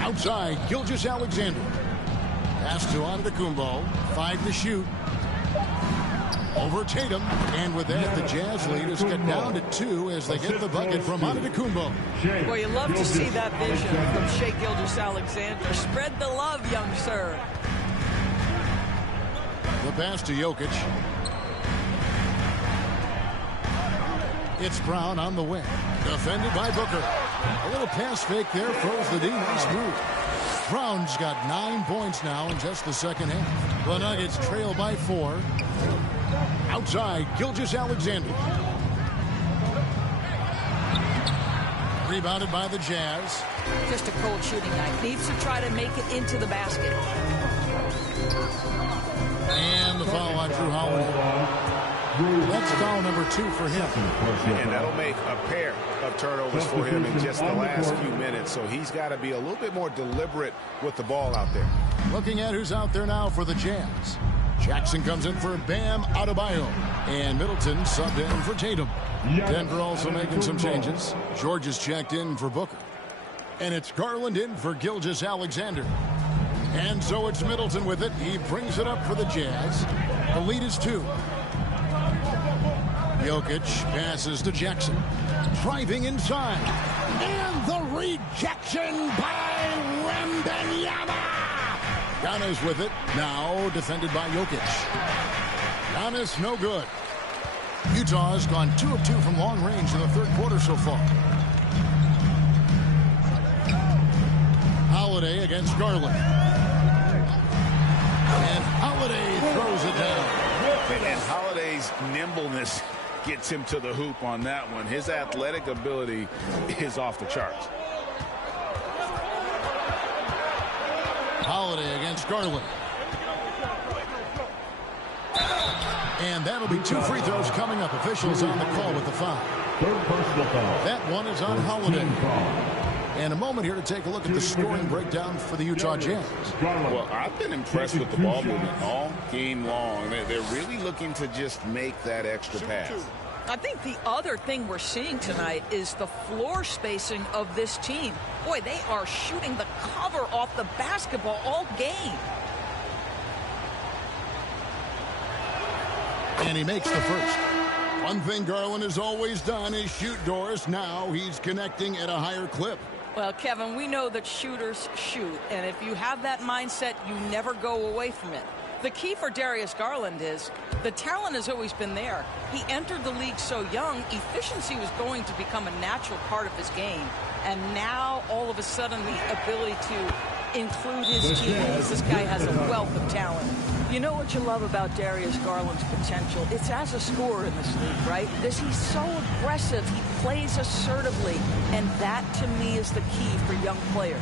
Outside, Gilgeous-Alexander. Pass to Antetokounmpo. 5 to shoot. Over Tatum. And with that, the Jazz lead is cut down to 2 as they get the bucket from Antetokounmpo. Well, you love to see that vision from Shai Gilgeous-Alexander. Spread the love, young sir. The pass to Jokic. It's Brown on the wing. Defended by Booker. A little pass fake there. Froze the D. Nice move. Brown's got 9 points now in just the second half. The Nuggets trail by 4. Outside, Gilgeous-Alexander. Rebounded by the Jazz. Just a cold shooting night. Needs to try to make it into the basket. And the foul on Drew Holiday. That's foul number 2 for him. And that'll make a pair of turnovers for him in just the last few minutes. So he's got to be a little bit more deliberate with the ball out there. Looking at who's out there now for the Jazz. Jackson comes in for Bam Adebayo. And Middleton subbed in for Tatum. Denver also making some changes. George is checked in for Booker. And it's Garland in for Gilgeous-Alexander. And so it's Middleton with it. He brings it up for the Jazz. The lead is 2. Jokic passes to Jackson. Driving inside. And the rejection by Wembanyama. Giannis with it. Now defended by Jokic. Giannis no good. Utah has gone 2 of 2 from long range in the third quarter so far. Holiday against Garland. And Holiday throws it down. And Holiday's nimbleness gets him to the hoop on that one. His athletic ability is off the charts. Holiday against Garland. And that'll be 2 free throws coming up. Officials on the call with the foul. Third personal foul. That one is on Holiday. And a moment here to take a look at the scoring breakdown for the Utah Jazz. Well, I've been impressed with the ball movement all game long. They're really looking to just make that extra pass. I think the other thing we're seeing tonight is the floor spacing of this team. Boy, they are shooting the cover off the basketball all game. And he makes the first. One thing Garland has always done is shoot doors. Now he's connecting at a higher clip. Well, Kevin, we know that shooters shoot, and if you have that mindset, you never go away from it. The key for Darius Garland is the talent has always been there. He entered the league so young, efficiency was going to become a natural part of his game. And now, all of a sudden, the ability to include his teammates. This guy has a wealth of talent. You know what you love about Darius Garland's potential? It's as a scorer in this league, right? He's so aggressive. He plays assertively. And that, to me, is the key for young players.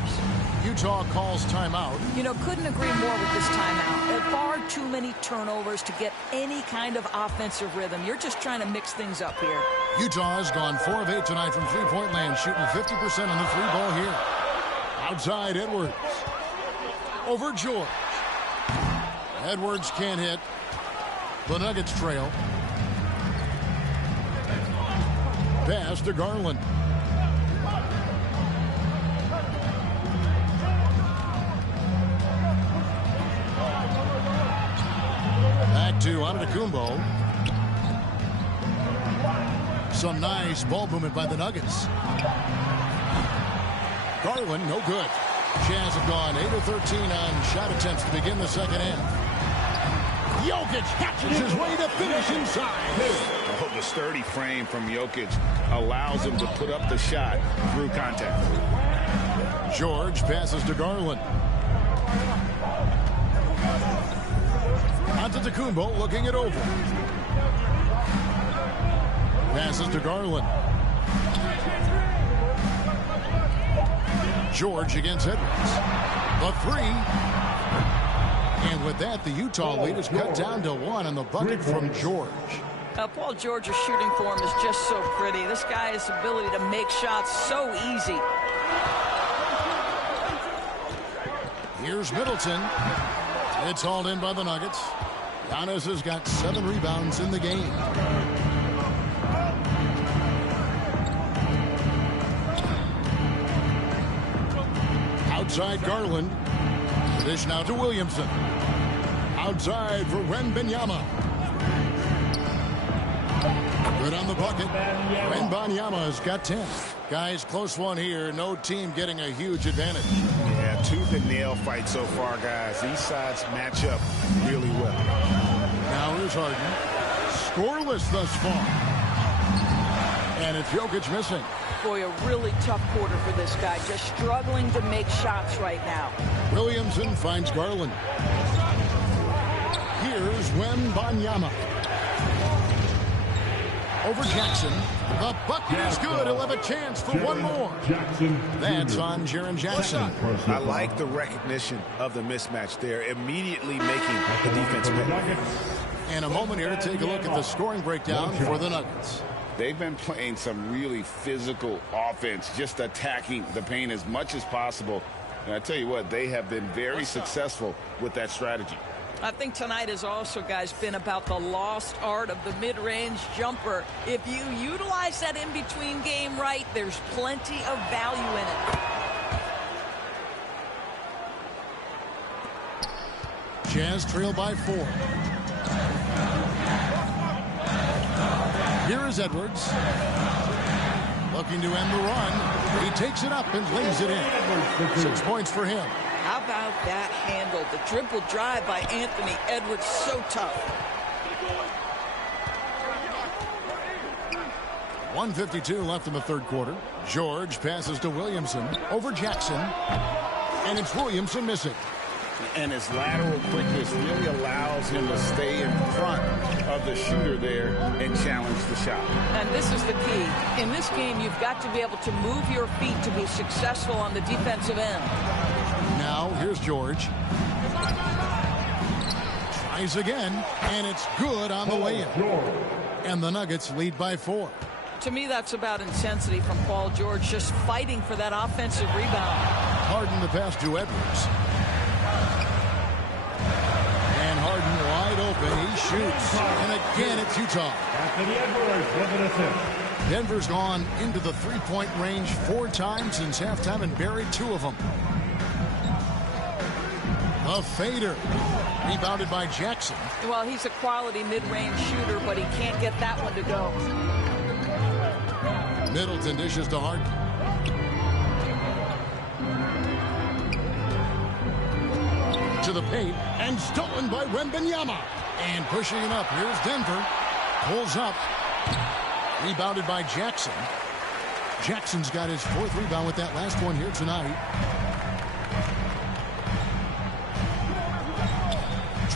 Utah calls timeout. You know, couldn't agree more with this timeout. There are far too many turnovers to get any kind of offensive rhythm. You're just trying to mix things up here. Utah has gone 4 of 8 tonight from three-point land, shooting 50% on the 3-ball here. Outside, Edwards. Over George. Edwards can't hit. The Nuggets trail. Pass to Garland. to Antetokounmpo. Some nice ball movement by the Nuggets. Garland, no good. Jazz have gone 8 of 13 on shot attempts to begin the second half. Jokic hatches his way to finish inside. Oh, the sturdy frame from Jokic allows him to put up the shot through contact. George passes to Garland. Antetokounmpo looking it over. Passes to Garland. George against Edwards. The three. And with that, the Utah lead is cut down to 1 on the bucket from George. Paul George's shooting form is just so pretty. This guy's ability to make shots so easy. Here's Middleton. It's hauled in by the Nuggets. Giannis has got 7 rebounds in the game. Outside Garland. Dish now to Williamson. Outside for Wembanyama. Good on the bucket. Wembanyama has got 10. Guys, close one here. No team getting a huge advantage. Yeah, tooth and nail fight so far, guys. These sides match up really well. Now here's Harden. Scoreless thus far. And it's Jokic missing. Boy, a really tough quarter for this guy. Just struggling to make shots right now. Williamson finds Garland. Here's Wembanyama. Over Jackson. The bucket is good. He'll have a chance for one more. That's on Jaren Jackson. I like the recognition of the mismatch there, immediately making the defense pay. And a moment here to take a look at the scoring breakdown for the Nuggets. They've been playing some really physical offense, just attacking the paint as much as possible. And I tell you what, they have been very successful with that strategy. I think tonight has also, guys, been about the lost art of the mid-range jumper. If you utilize that in-between game right, there's plenty of value in it. Jazz trail by 4. Here is Edwards. Looking to end the run. He takes it up and lays it in. 6 points for him. How about that handle? The dribble drive by Anthony Edwards, so tough. 1:52 left in the third quarter. George passes to Williamson over Jackson. And it's Williamson missing. And his lateral quickness really allows him to stay in front of the shooter there and challenge the shot. And this is the key. In this game, you've got to be able to move your feet to be successful on the defensive end. Now, here's George. Tries again, and it's good on the way in. And the Nuggets lead by 4. To me, that's about intensity from Paul George, just fighting for that offensive rebound. Harden the pass to Edwards. And Harden wide open. He shoots. And again, it's Utah. Anthony Edwards with an assist. Denver's gone into the three-point range 4 times since halftime and buried 2 of them. A fader. Rebounded by Jackson. Well, he's a quality mid-range shooter, but he can't get that one to go. Middleton dishes to Harden. To the paint, and stolen by Wembanyama. And pushing it up, here's Denver. Pulls up. Rebounded by Jackson. Jackson's got his 4th rebound with that last one here tonight.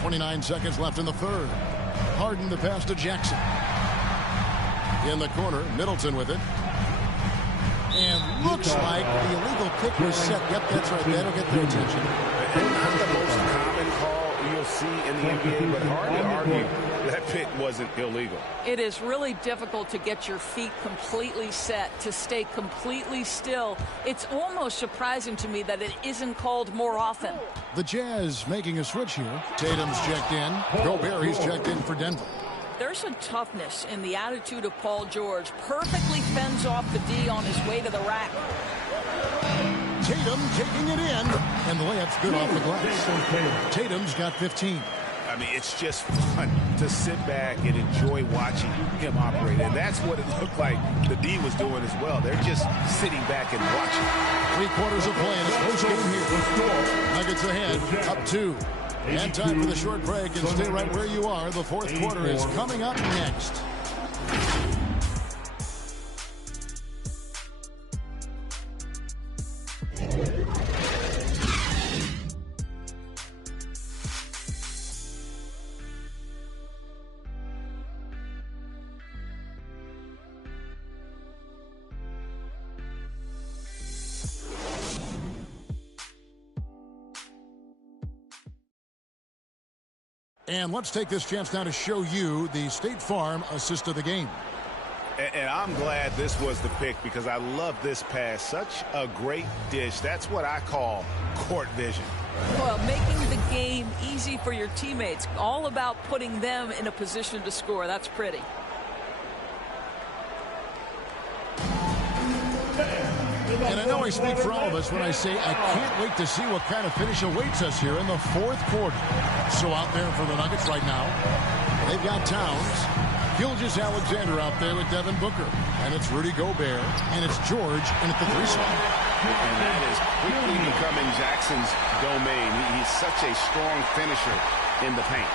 29 seconds left in the third. Harden the pass to Jackson. In the corner, Middleton with it. And looks like the illegal pick was set. Yep, that's right. That'll get their attention. Not the most common call you'll see in the NBA, but hard to argue that pick wasn't illegal. It is really difficult to get your feet completely set, to stay completely still. It's almost surprising to me that it isn't called more often. The Jazz making a switch here. Tatum's checked in. Gobert checked in for Denver. There's a toughness in the attitude of Paul George. Perfectly fends off the D on his way to the rack. Tatum taking it in, and the layup's good off the glass. Tatum's got 15. I mean, it's just fun to sit back and enjoy watching him operate. And that's what it looked like the D was doing as well. They're just sitting back and watching. 3 quarters of play in this close game here. Nuggets ahead, up 2. And time for the short break, and stay right where you are. The fourth quarter is coming up next. And let's take this chance now to show you the State Farm assist of the game. And I'm glad this was the pick because I love this pass. Such a great dish. That's what I call court vision. Well, making the game easy for your teammates. All about putting them in a position to score. That's pretty. And I know I speak for all of us when I say I can't wait to see what kind of finish awaits us here in the fourth quarter. So out there for the Nuggets right now, they've got Towns, Gilgeous-Alexander out there with Devin Booker. And it's Rudy Gobert, and it's George in at the 3 spot. And that is quickly becoming Jackson's domain. He's such a strong finisher in the paint.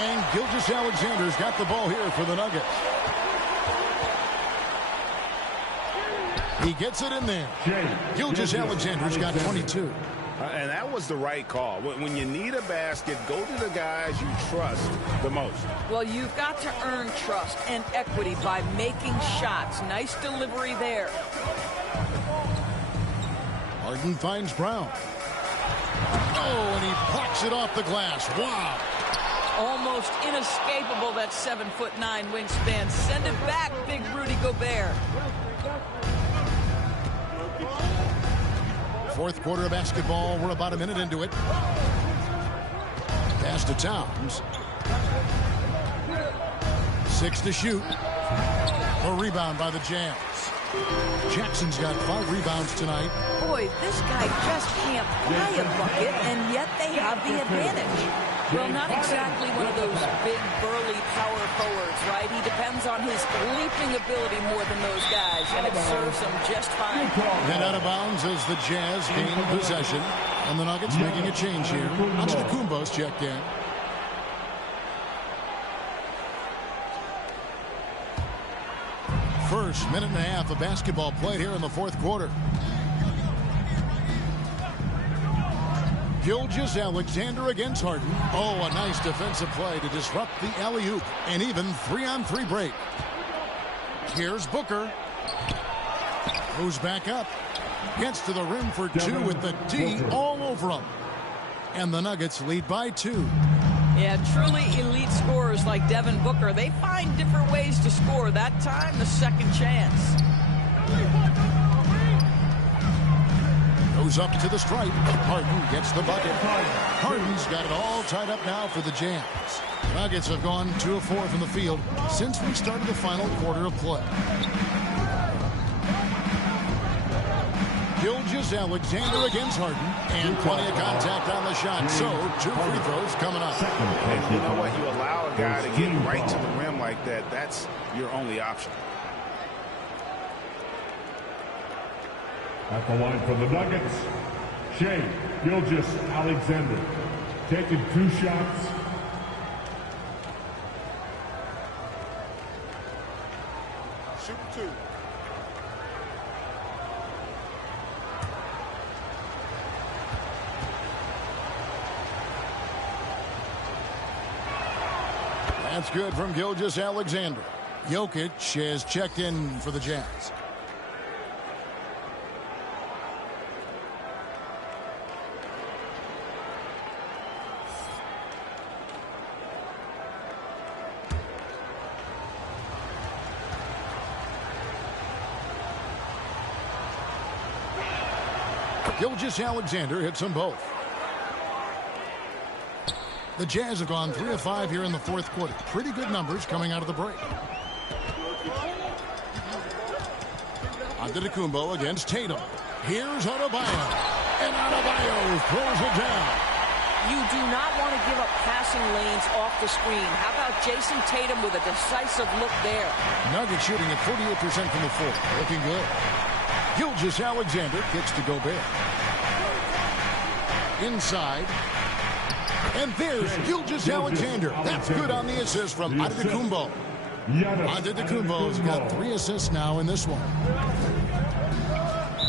And Gilgeous-Alexander's got the ball here for the Nuggets. He gets it in there. Gilgeous-Alexander's got 22. And that was the right call. When you need a basket, go to the guys you trust the most. Well, you've got to earn trust and equity by making shots. Nice delivery there. Harden finds Brown. Oh, and he blocks it off the glass. Wow. Almost inescapable, that 7'9" wingspan. Send it back, big Rudy Gobert. Fourth quarter of basketball. We're about a minute into it. Pass to Towns. 6 to shoot. A rebound by the Jazz. Jackson's got 5 rebounds tonight. Boy, this guy just can't buy a bucket, and yet they have the advantage. Well, not exactly one of those big, burly power forwards, right? He depends on his leaping ability more than those guys, and it serves him just fine. Then out of bounds as the Jazz gain possession. And the Nuggets making a change here. Antetokounmpo's checked in. First minute and a half of basketball played here in the fourth quarter. Gilgeous-Alexander against Harden. Oh, a nice defensive play to disrupt the alley-oop. And even 3-on-3 break. Here's Booker. Goes back up. Gets to the rim for 2 with the D all over him. And the Nuggets lead by 2. Yeah, truly elite scorers like Devin Booker. They find different ways to score. That time, the second chance. Goes up to the stripe. Harden gets the bucket. Harden's got it all tied up now for the Jazz. Nuggets have gone 2 of 4 from the field since we started the final quarter of play. Gilgeous-Alexander against Harden, and plenty of contact on the shot. So 2 free throws coming up. And you know what? You allow a guy to get right to the rim like that. That's your only option. At the line for the Nuggets, Shai Gilgeous-Alexander, taking 2 shots. Shoot 2. That's good from Gilgeous-Alexander. Jokic has checked in for the Jazz. Gilgeous-Alexander hits them both. The Jazz have gone 3 of 5 here in the fourth quarter. Pretty good numbers coming out of the break. Antetokounmpo against Tatum. Here's Adebayo. And Adebayo throws it down. You do not want to give up passing lanes off the screen. How about Jason Tatum with a decisive look there? Nuggets shooting at 48% from the floor. Looking good. Gilgeous-Alexander kicks to Gobert. Inside. And there's Gilgeous-Alexander. That's good on the assist from Antetokounmpo. Antetokounmpo's got 3 assists now in this one.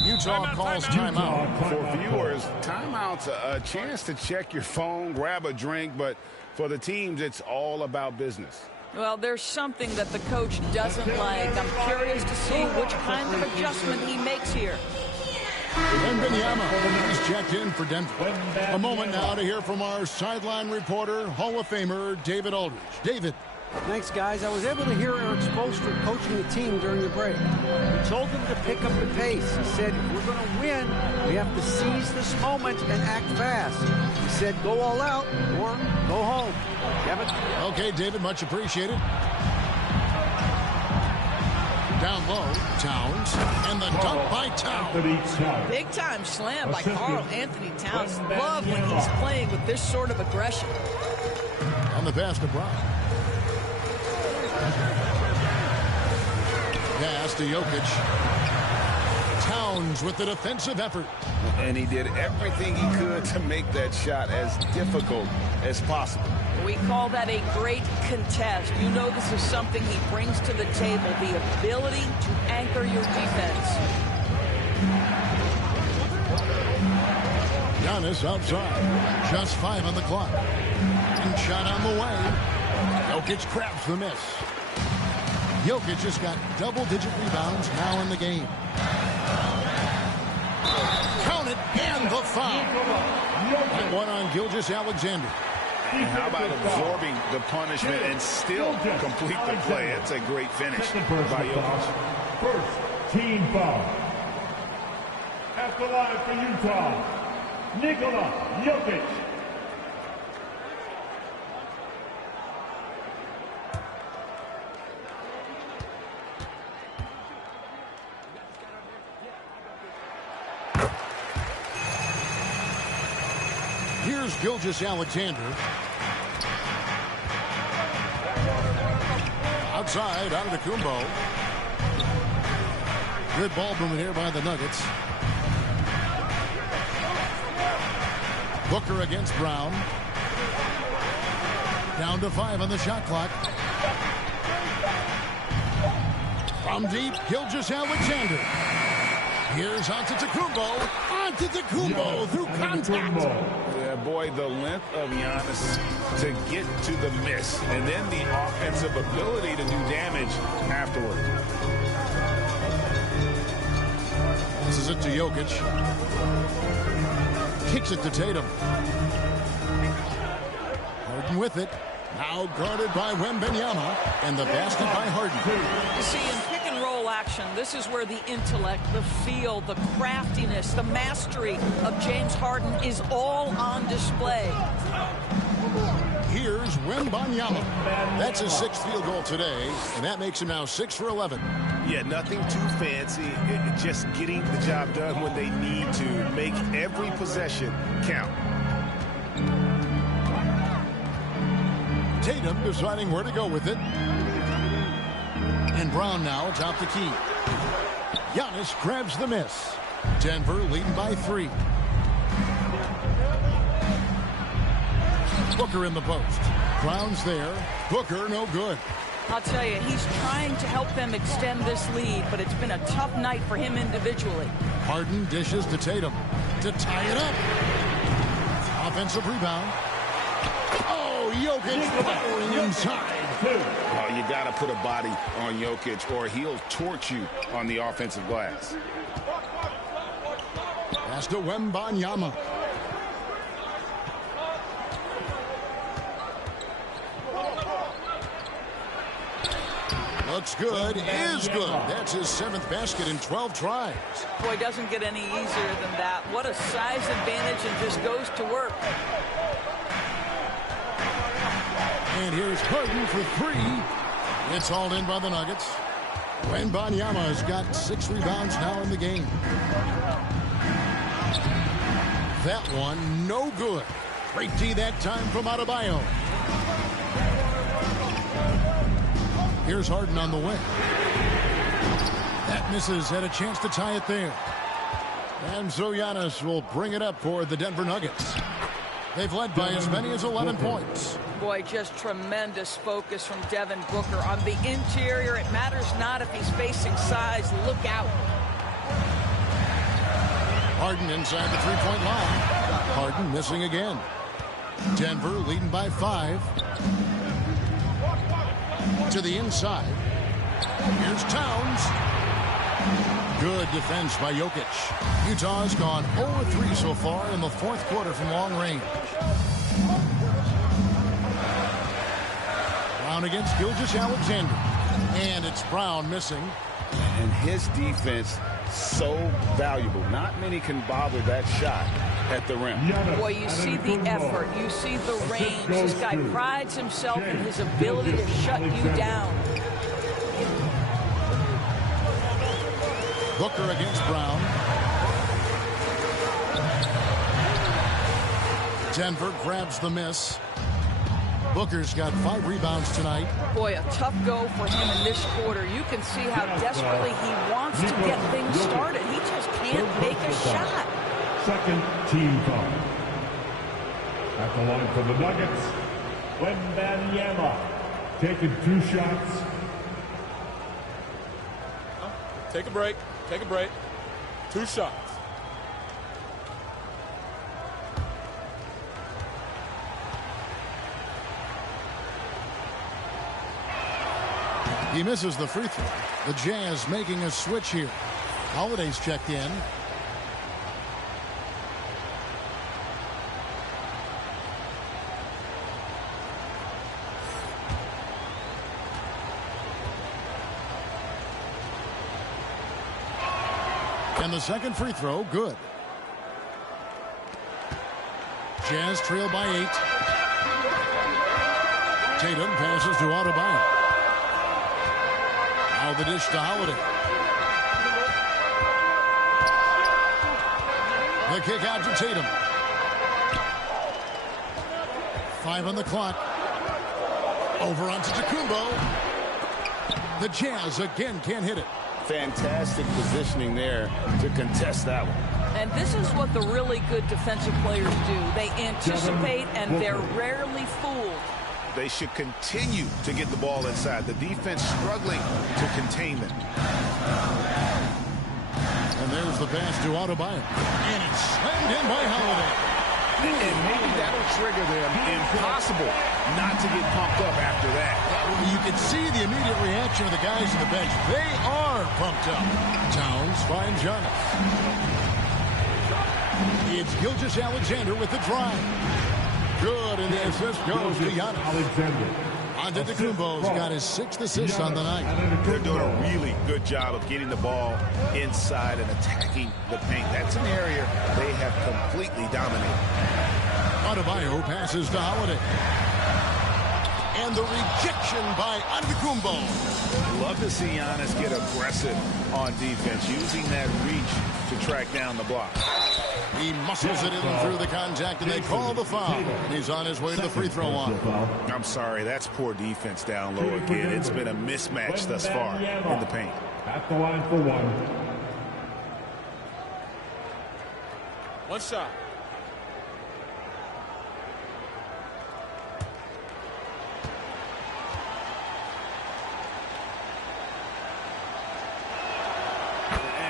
Utah calls timeout. For viewers, timeout's a chance to check your phone, grab a drink, but for the teams, it's all about business. Well, there's something that the coach doesn't like. I'm curious to see which kind of adjustment he makes here. Wembanyama is checked in for Denver. A moment now to hear from our sideline reporter, Hall of Famer David Aldridge. David. Thanks, guys. I was able to hear Eric Spoelstra coaching the team during the break. He told them to pick up the pace. He said, if we're going to win, we have to seize this moment and act fast. He said, go all out or go home. Kevin? Okay, David, much appreciated. Down low, Towns, and the dunk by Towns. Big time slam by Karl Anthony Towns. Love when he's playing with this sort of aggression. On the pass to Brown. Pass to Jokic. Towns with the defensive effort. And he did everything he could to make that shot as difficult as possible. We call that a great contest. You know this is something he brings to the table, the ability to anchor your defense. Giannis outside. Just 5 on the clock. And shot on the way. Jokic grabs the miss. Jokic just got double-digit rebounds now in the game. Count it, and the foul. That one on Gilgeous-Alexander. And how about absorbing the punishment and still complete the play? It's a great finish by Jokic. First team foul. At the line for Utah, Nikola Jokic. Here's Gilgeous-Alexander. Outside, Antetokounmpo. Good ball movement here by the Nuggets. Booker against Brown. Down to 5 on the shot clock. From deep, Gilgeous-Alexander. Here's Antetokounmpo. Antetokounmpo through contact. Yeah, boy, the length of Giannis to get to the miss, and then the offensive ability to do damage afterward. This is it to Jokic. Kicks it to Tatum. Harden with it. Now guarded by Wembanyama, and the basket by Harden. You see, in pick-and-roll action, this is where the intellect, the feel, the craftiness, the mastery of James Harden is all on display. Here's Wembanyama. That's his 6th field goal today, and that makes him now 6 for 11. Yeah, nothing too fancy. Just getting the job done when they need to. Make every possession count. Tatum deciding where to go with it. And Brown now atop the key. Giannis grabs the miss. Denver leading by 3. Booker in the post. Brown's there. Booker no good. I'll tell you, he's trying to help them extend this lead, but it's been a tough night for him individually. Harden dishes to Tatum to tie it up. Offensive rebound. Oh, Jokic firing inside. Oh, you got to put a body on Jokic or he'll torch you on the offensive glass. Pass to Wembanyama. Looks good, is good. That's his 7th basket in 12 tries. Boy, doesn't get any easier than that. What a size advantage, and just goes to work. And here's Harden for 3. It's hauled in by the Nuggets. Wembanyama has got 6 rebounds now in the game. That one, no good. Great D that time from Adebayo. Here's Harden on the wing. That misses. Had a chance to tie it there. And so Giannis will bring it up for the Denver Nuggets. They've led by as many as 11 points. Boy, just tremendous focus from Devin Booker on the interior. It matters not if he's facing size. Look out. Harden inside the three-point line. Harden missing again. Denver leading by 5. To the inside. Here's Towns. Good defense by Jokic. Utah's gone 0-3 so far in the fourth quarter from long range. Brown against Gilgeous-Alexander. And it's Brown missing. And his defense so valuable. Not many can bother that shot at the rim. Boy, you see the effort. You see the range. This guy prides himself in his ability to shut you down. Booker against Brown. Denver grabs the miss. Booker's got 5 rebounds tonight. Boy, a tough go for him in this quarter. You can see how desperately he wants to get things started. He just can't make a shot. Second team foul. At the line for the Nuggets, Wembanyama taking 2 shots. Take a break. Take a break. 2 shots. He misses the free throw. The Jazz making a switch here. Holiday's checked in. And the second free throw, good. Jazz trail by 8. Tatum passes to Adebayo. Now the dish to Holiday. The kick out to Tatum. 5 on the clock. Over onto Tacumbo. The Jazz again can't hit it. Fantastic positioning there to contest that one. And this is what the really good defensive players do. They anticipate and they're rarely fooled. They should continue to get the ball inside. The defense struggling to contain them. And there's the pass to Adebayo. And it's slammed in by Holiday. And maybe that'll trigger them. Impossible not to get pumped up after that. You can see the immediate reaction of the guys on the bench. They are pumped up. Towns finds Giannis. It's Gilgeous-Alexander with the drive. Good, and the assist goes to Giannis. Alexander. Antetokounmpo's got his 6th assist on the night. They're doing a really good job of getting the ball inside and attacking the paint. That's an area they have completely dominated. Adebayo passes to Holiday. And the rejection by Antetokounmpo. Love to see Giannis get aggressive on defense, using that reach to track down the block. He muscles it in through the contact, and they call the foul. And he's on his way to the free throw line. I'm sorry, that's poor defense down low again. It's been a mismatch thus far in the paint. At the line for 1. 1 shot.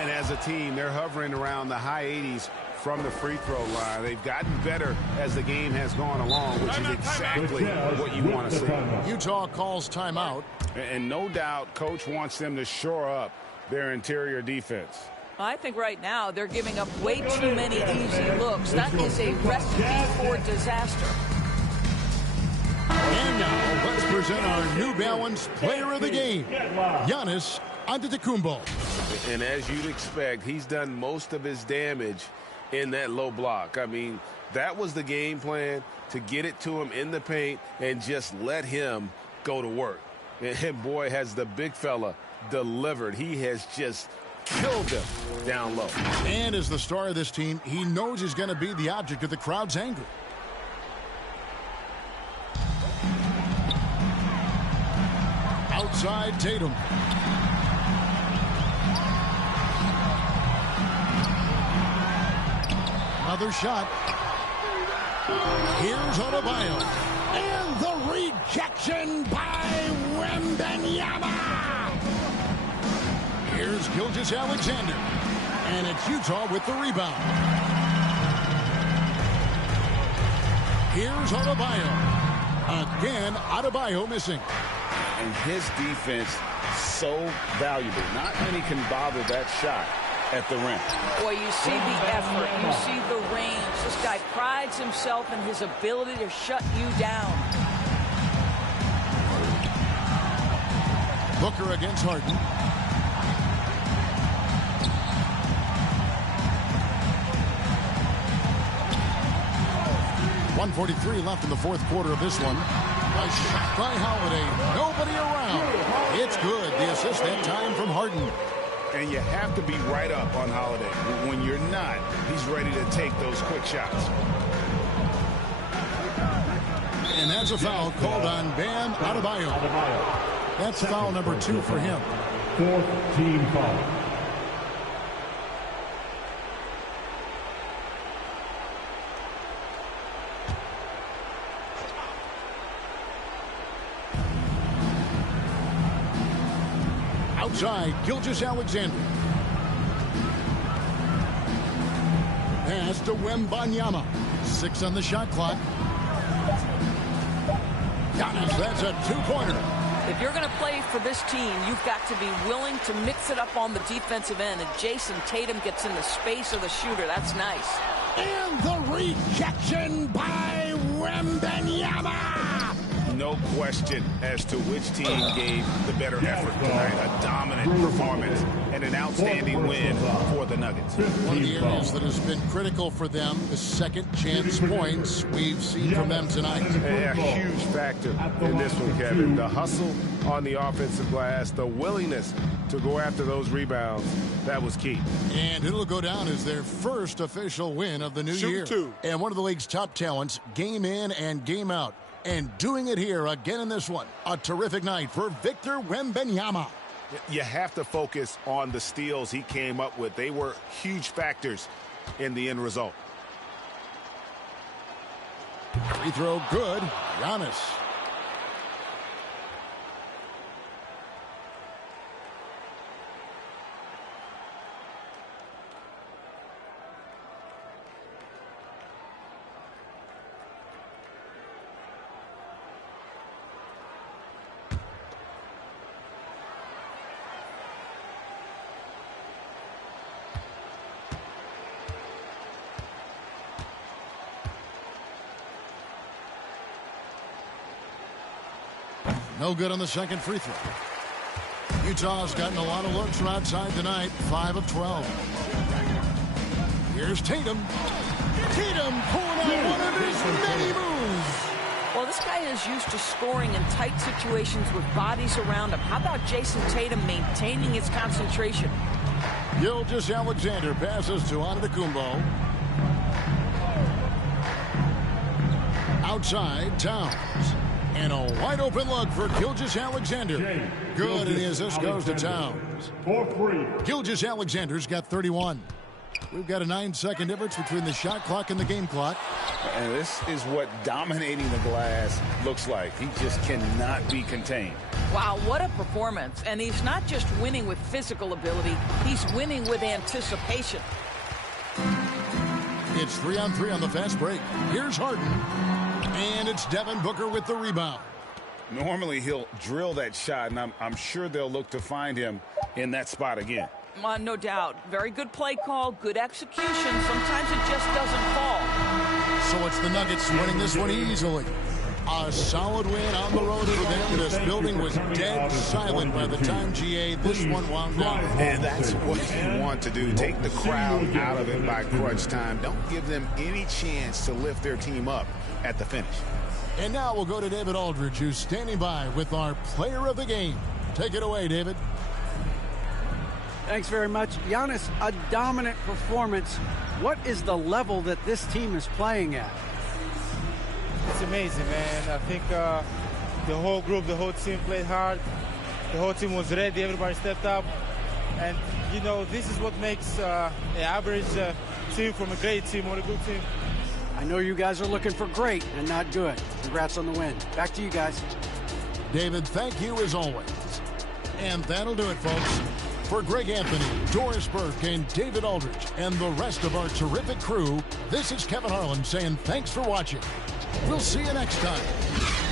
And as a team, they're hovering around the high 80s from the free throw line. They've gotten better as the game has gone along, which is exactly what you want to see. Utah calls timeout. And no doubt, Coach wants them to shore up their interior defense. I think right now they're giving up way too many easy looks. That is a recipe for disaster. And now let's present our New Balance Player of the Game, Giannis Antetokounmpo. And as you'd expect, he's done most of his damage in that low block. I mean, that was the game plan, to get it to him in the paint and just let him go to work. And boy, has the big fella delivered. He has just killed them down low. And as the star of this team, he knows he's going to be the object of the crowd's anger. Outside Tatum. Another shot. Here's Adebayo. And the rejection by Wembanyama. Here's Gilgeous-Alexander. And it's Utah with the rebound. Here's Adebayo. Again, Adebayo missing. And his defense so valuable. Not many can bother that shot at the rim. Boy, you see the effort. You see the range. This guy prides himself in his ability to shut you down. Booker against Harden. .143 left in the fourth quarter of this one. Nice shot by Holiday. Nobody around. It's good. The assist that time from Harden. And you have to be right up on Holiday. When you're not, he's ready to take those quick shots. And that's a foul called on Bam Adebayo. That's foul number 2 for him. Fourth team foul. Outside, Gilgeous-Alexander. Pass to Wembanyama. 6 on the shot clock. Giannis, that's a 2-pointer. If you're going to play for this team, you've got to be willing to mix it up on the defensive end. And Jason Tatum gets in the space of the shooter. That's nice. And the rejection by Wembanyama. No question as to which team gave the better effort tonight. A dominant performance and an outstanding win for the Nuggets. One of the areas that has been critical for them, the second chance points we've seen from them tonight. A huge factor in this one, Kevin. The hustle on the offensive glass, the willingness to go after those rebounds, that was key. And it'll go down as their first official win of the new year. And one of the league's top talents, game in and game out. And doing it here again in this one. A terrific night for Victor Wembanyama. You have to focus on the steals he came up with. They were huge factors in the end result. Free throw good. Giannis. No good on the second free throw. Utah's gotten a lot of looks from outside tonight. 5 of 12. Here's Tatum. Tatum pulling out one of his many moves. Well, this guy is used to scoring in tight situations with bodies around him. How about Jason Tatum maintaining his concentration? Gilgeous-Alexander passes to Antetokounmpo. Outside, Towns. And a wide open look for Gilgeous-Alexander. Good, and the assist goes to Towns. Gilgeous-Alexander's got 31. We've got a 9-second difference between the shot clock and the game clock. And this is what dominating the glass looks like. He just cannot be contained. Wow, what a performance. And he's not just winning with physical ability, he's winning with anticipation. It's 3-on-3 on the fast break. Here's Harden. And it's Devin Booker with the rebound. Normally he'll drill that shot, and I'm sure they'll look to find him in that spot again. No doubt. Very good play call, good execution. Sometimes it just doesn't fall. So it's the Nuggets winning this one easily. A solid win on the road for them. This building was dead silent by the time, GA, this one wound down. And that's what you want to do. Take the crowd out of it by crunch time. Don't give them any chance to lift their team up at the finish. And now we'll go to David Aldridge, who's standing by with our player of the game. Take it away, David. Thanks very much. Giannis, a dominant performance. What is the level that this team is playing at? It's amazing, man. I think the whole group, the whole team played hard. The whole team was ready. Everybody stepped up. And, you know, this is what makes an average team from a great team or a good team. I know you guys are looking for great and not good. Congrats on the win. Back to you guys. David, thank you as always. And that'll do it, folks. For Greg Anthony, Doris Burke, and David Aldridge, and the rest of our terrific crew, this is Kevin Harlan saying thanks for watching. We'll see you next time.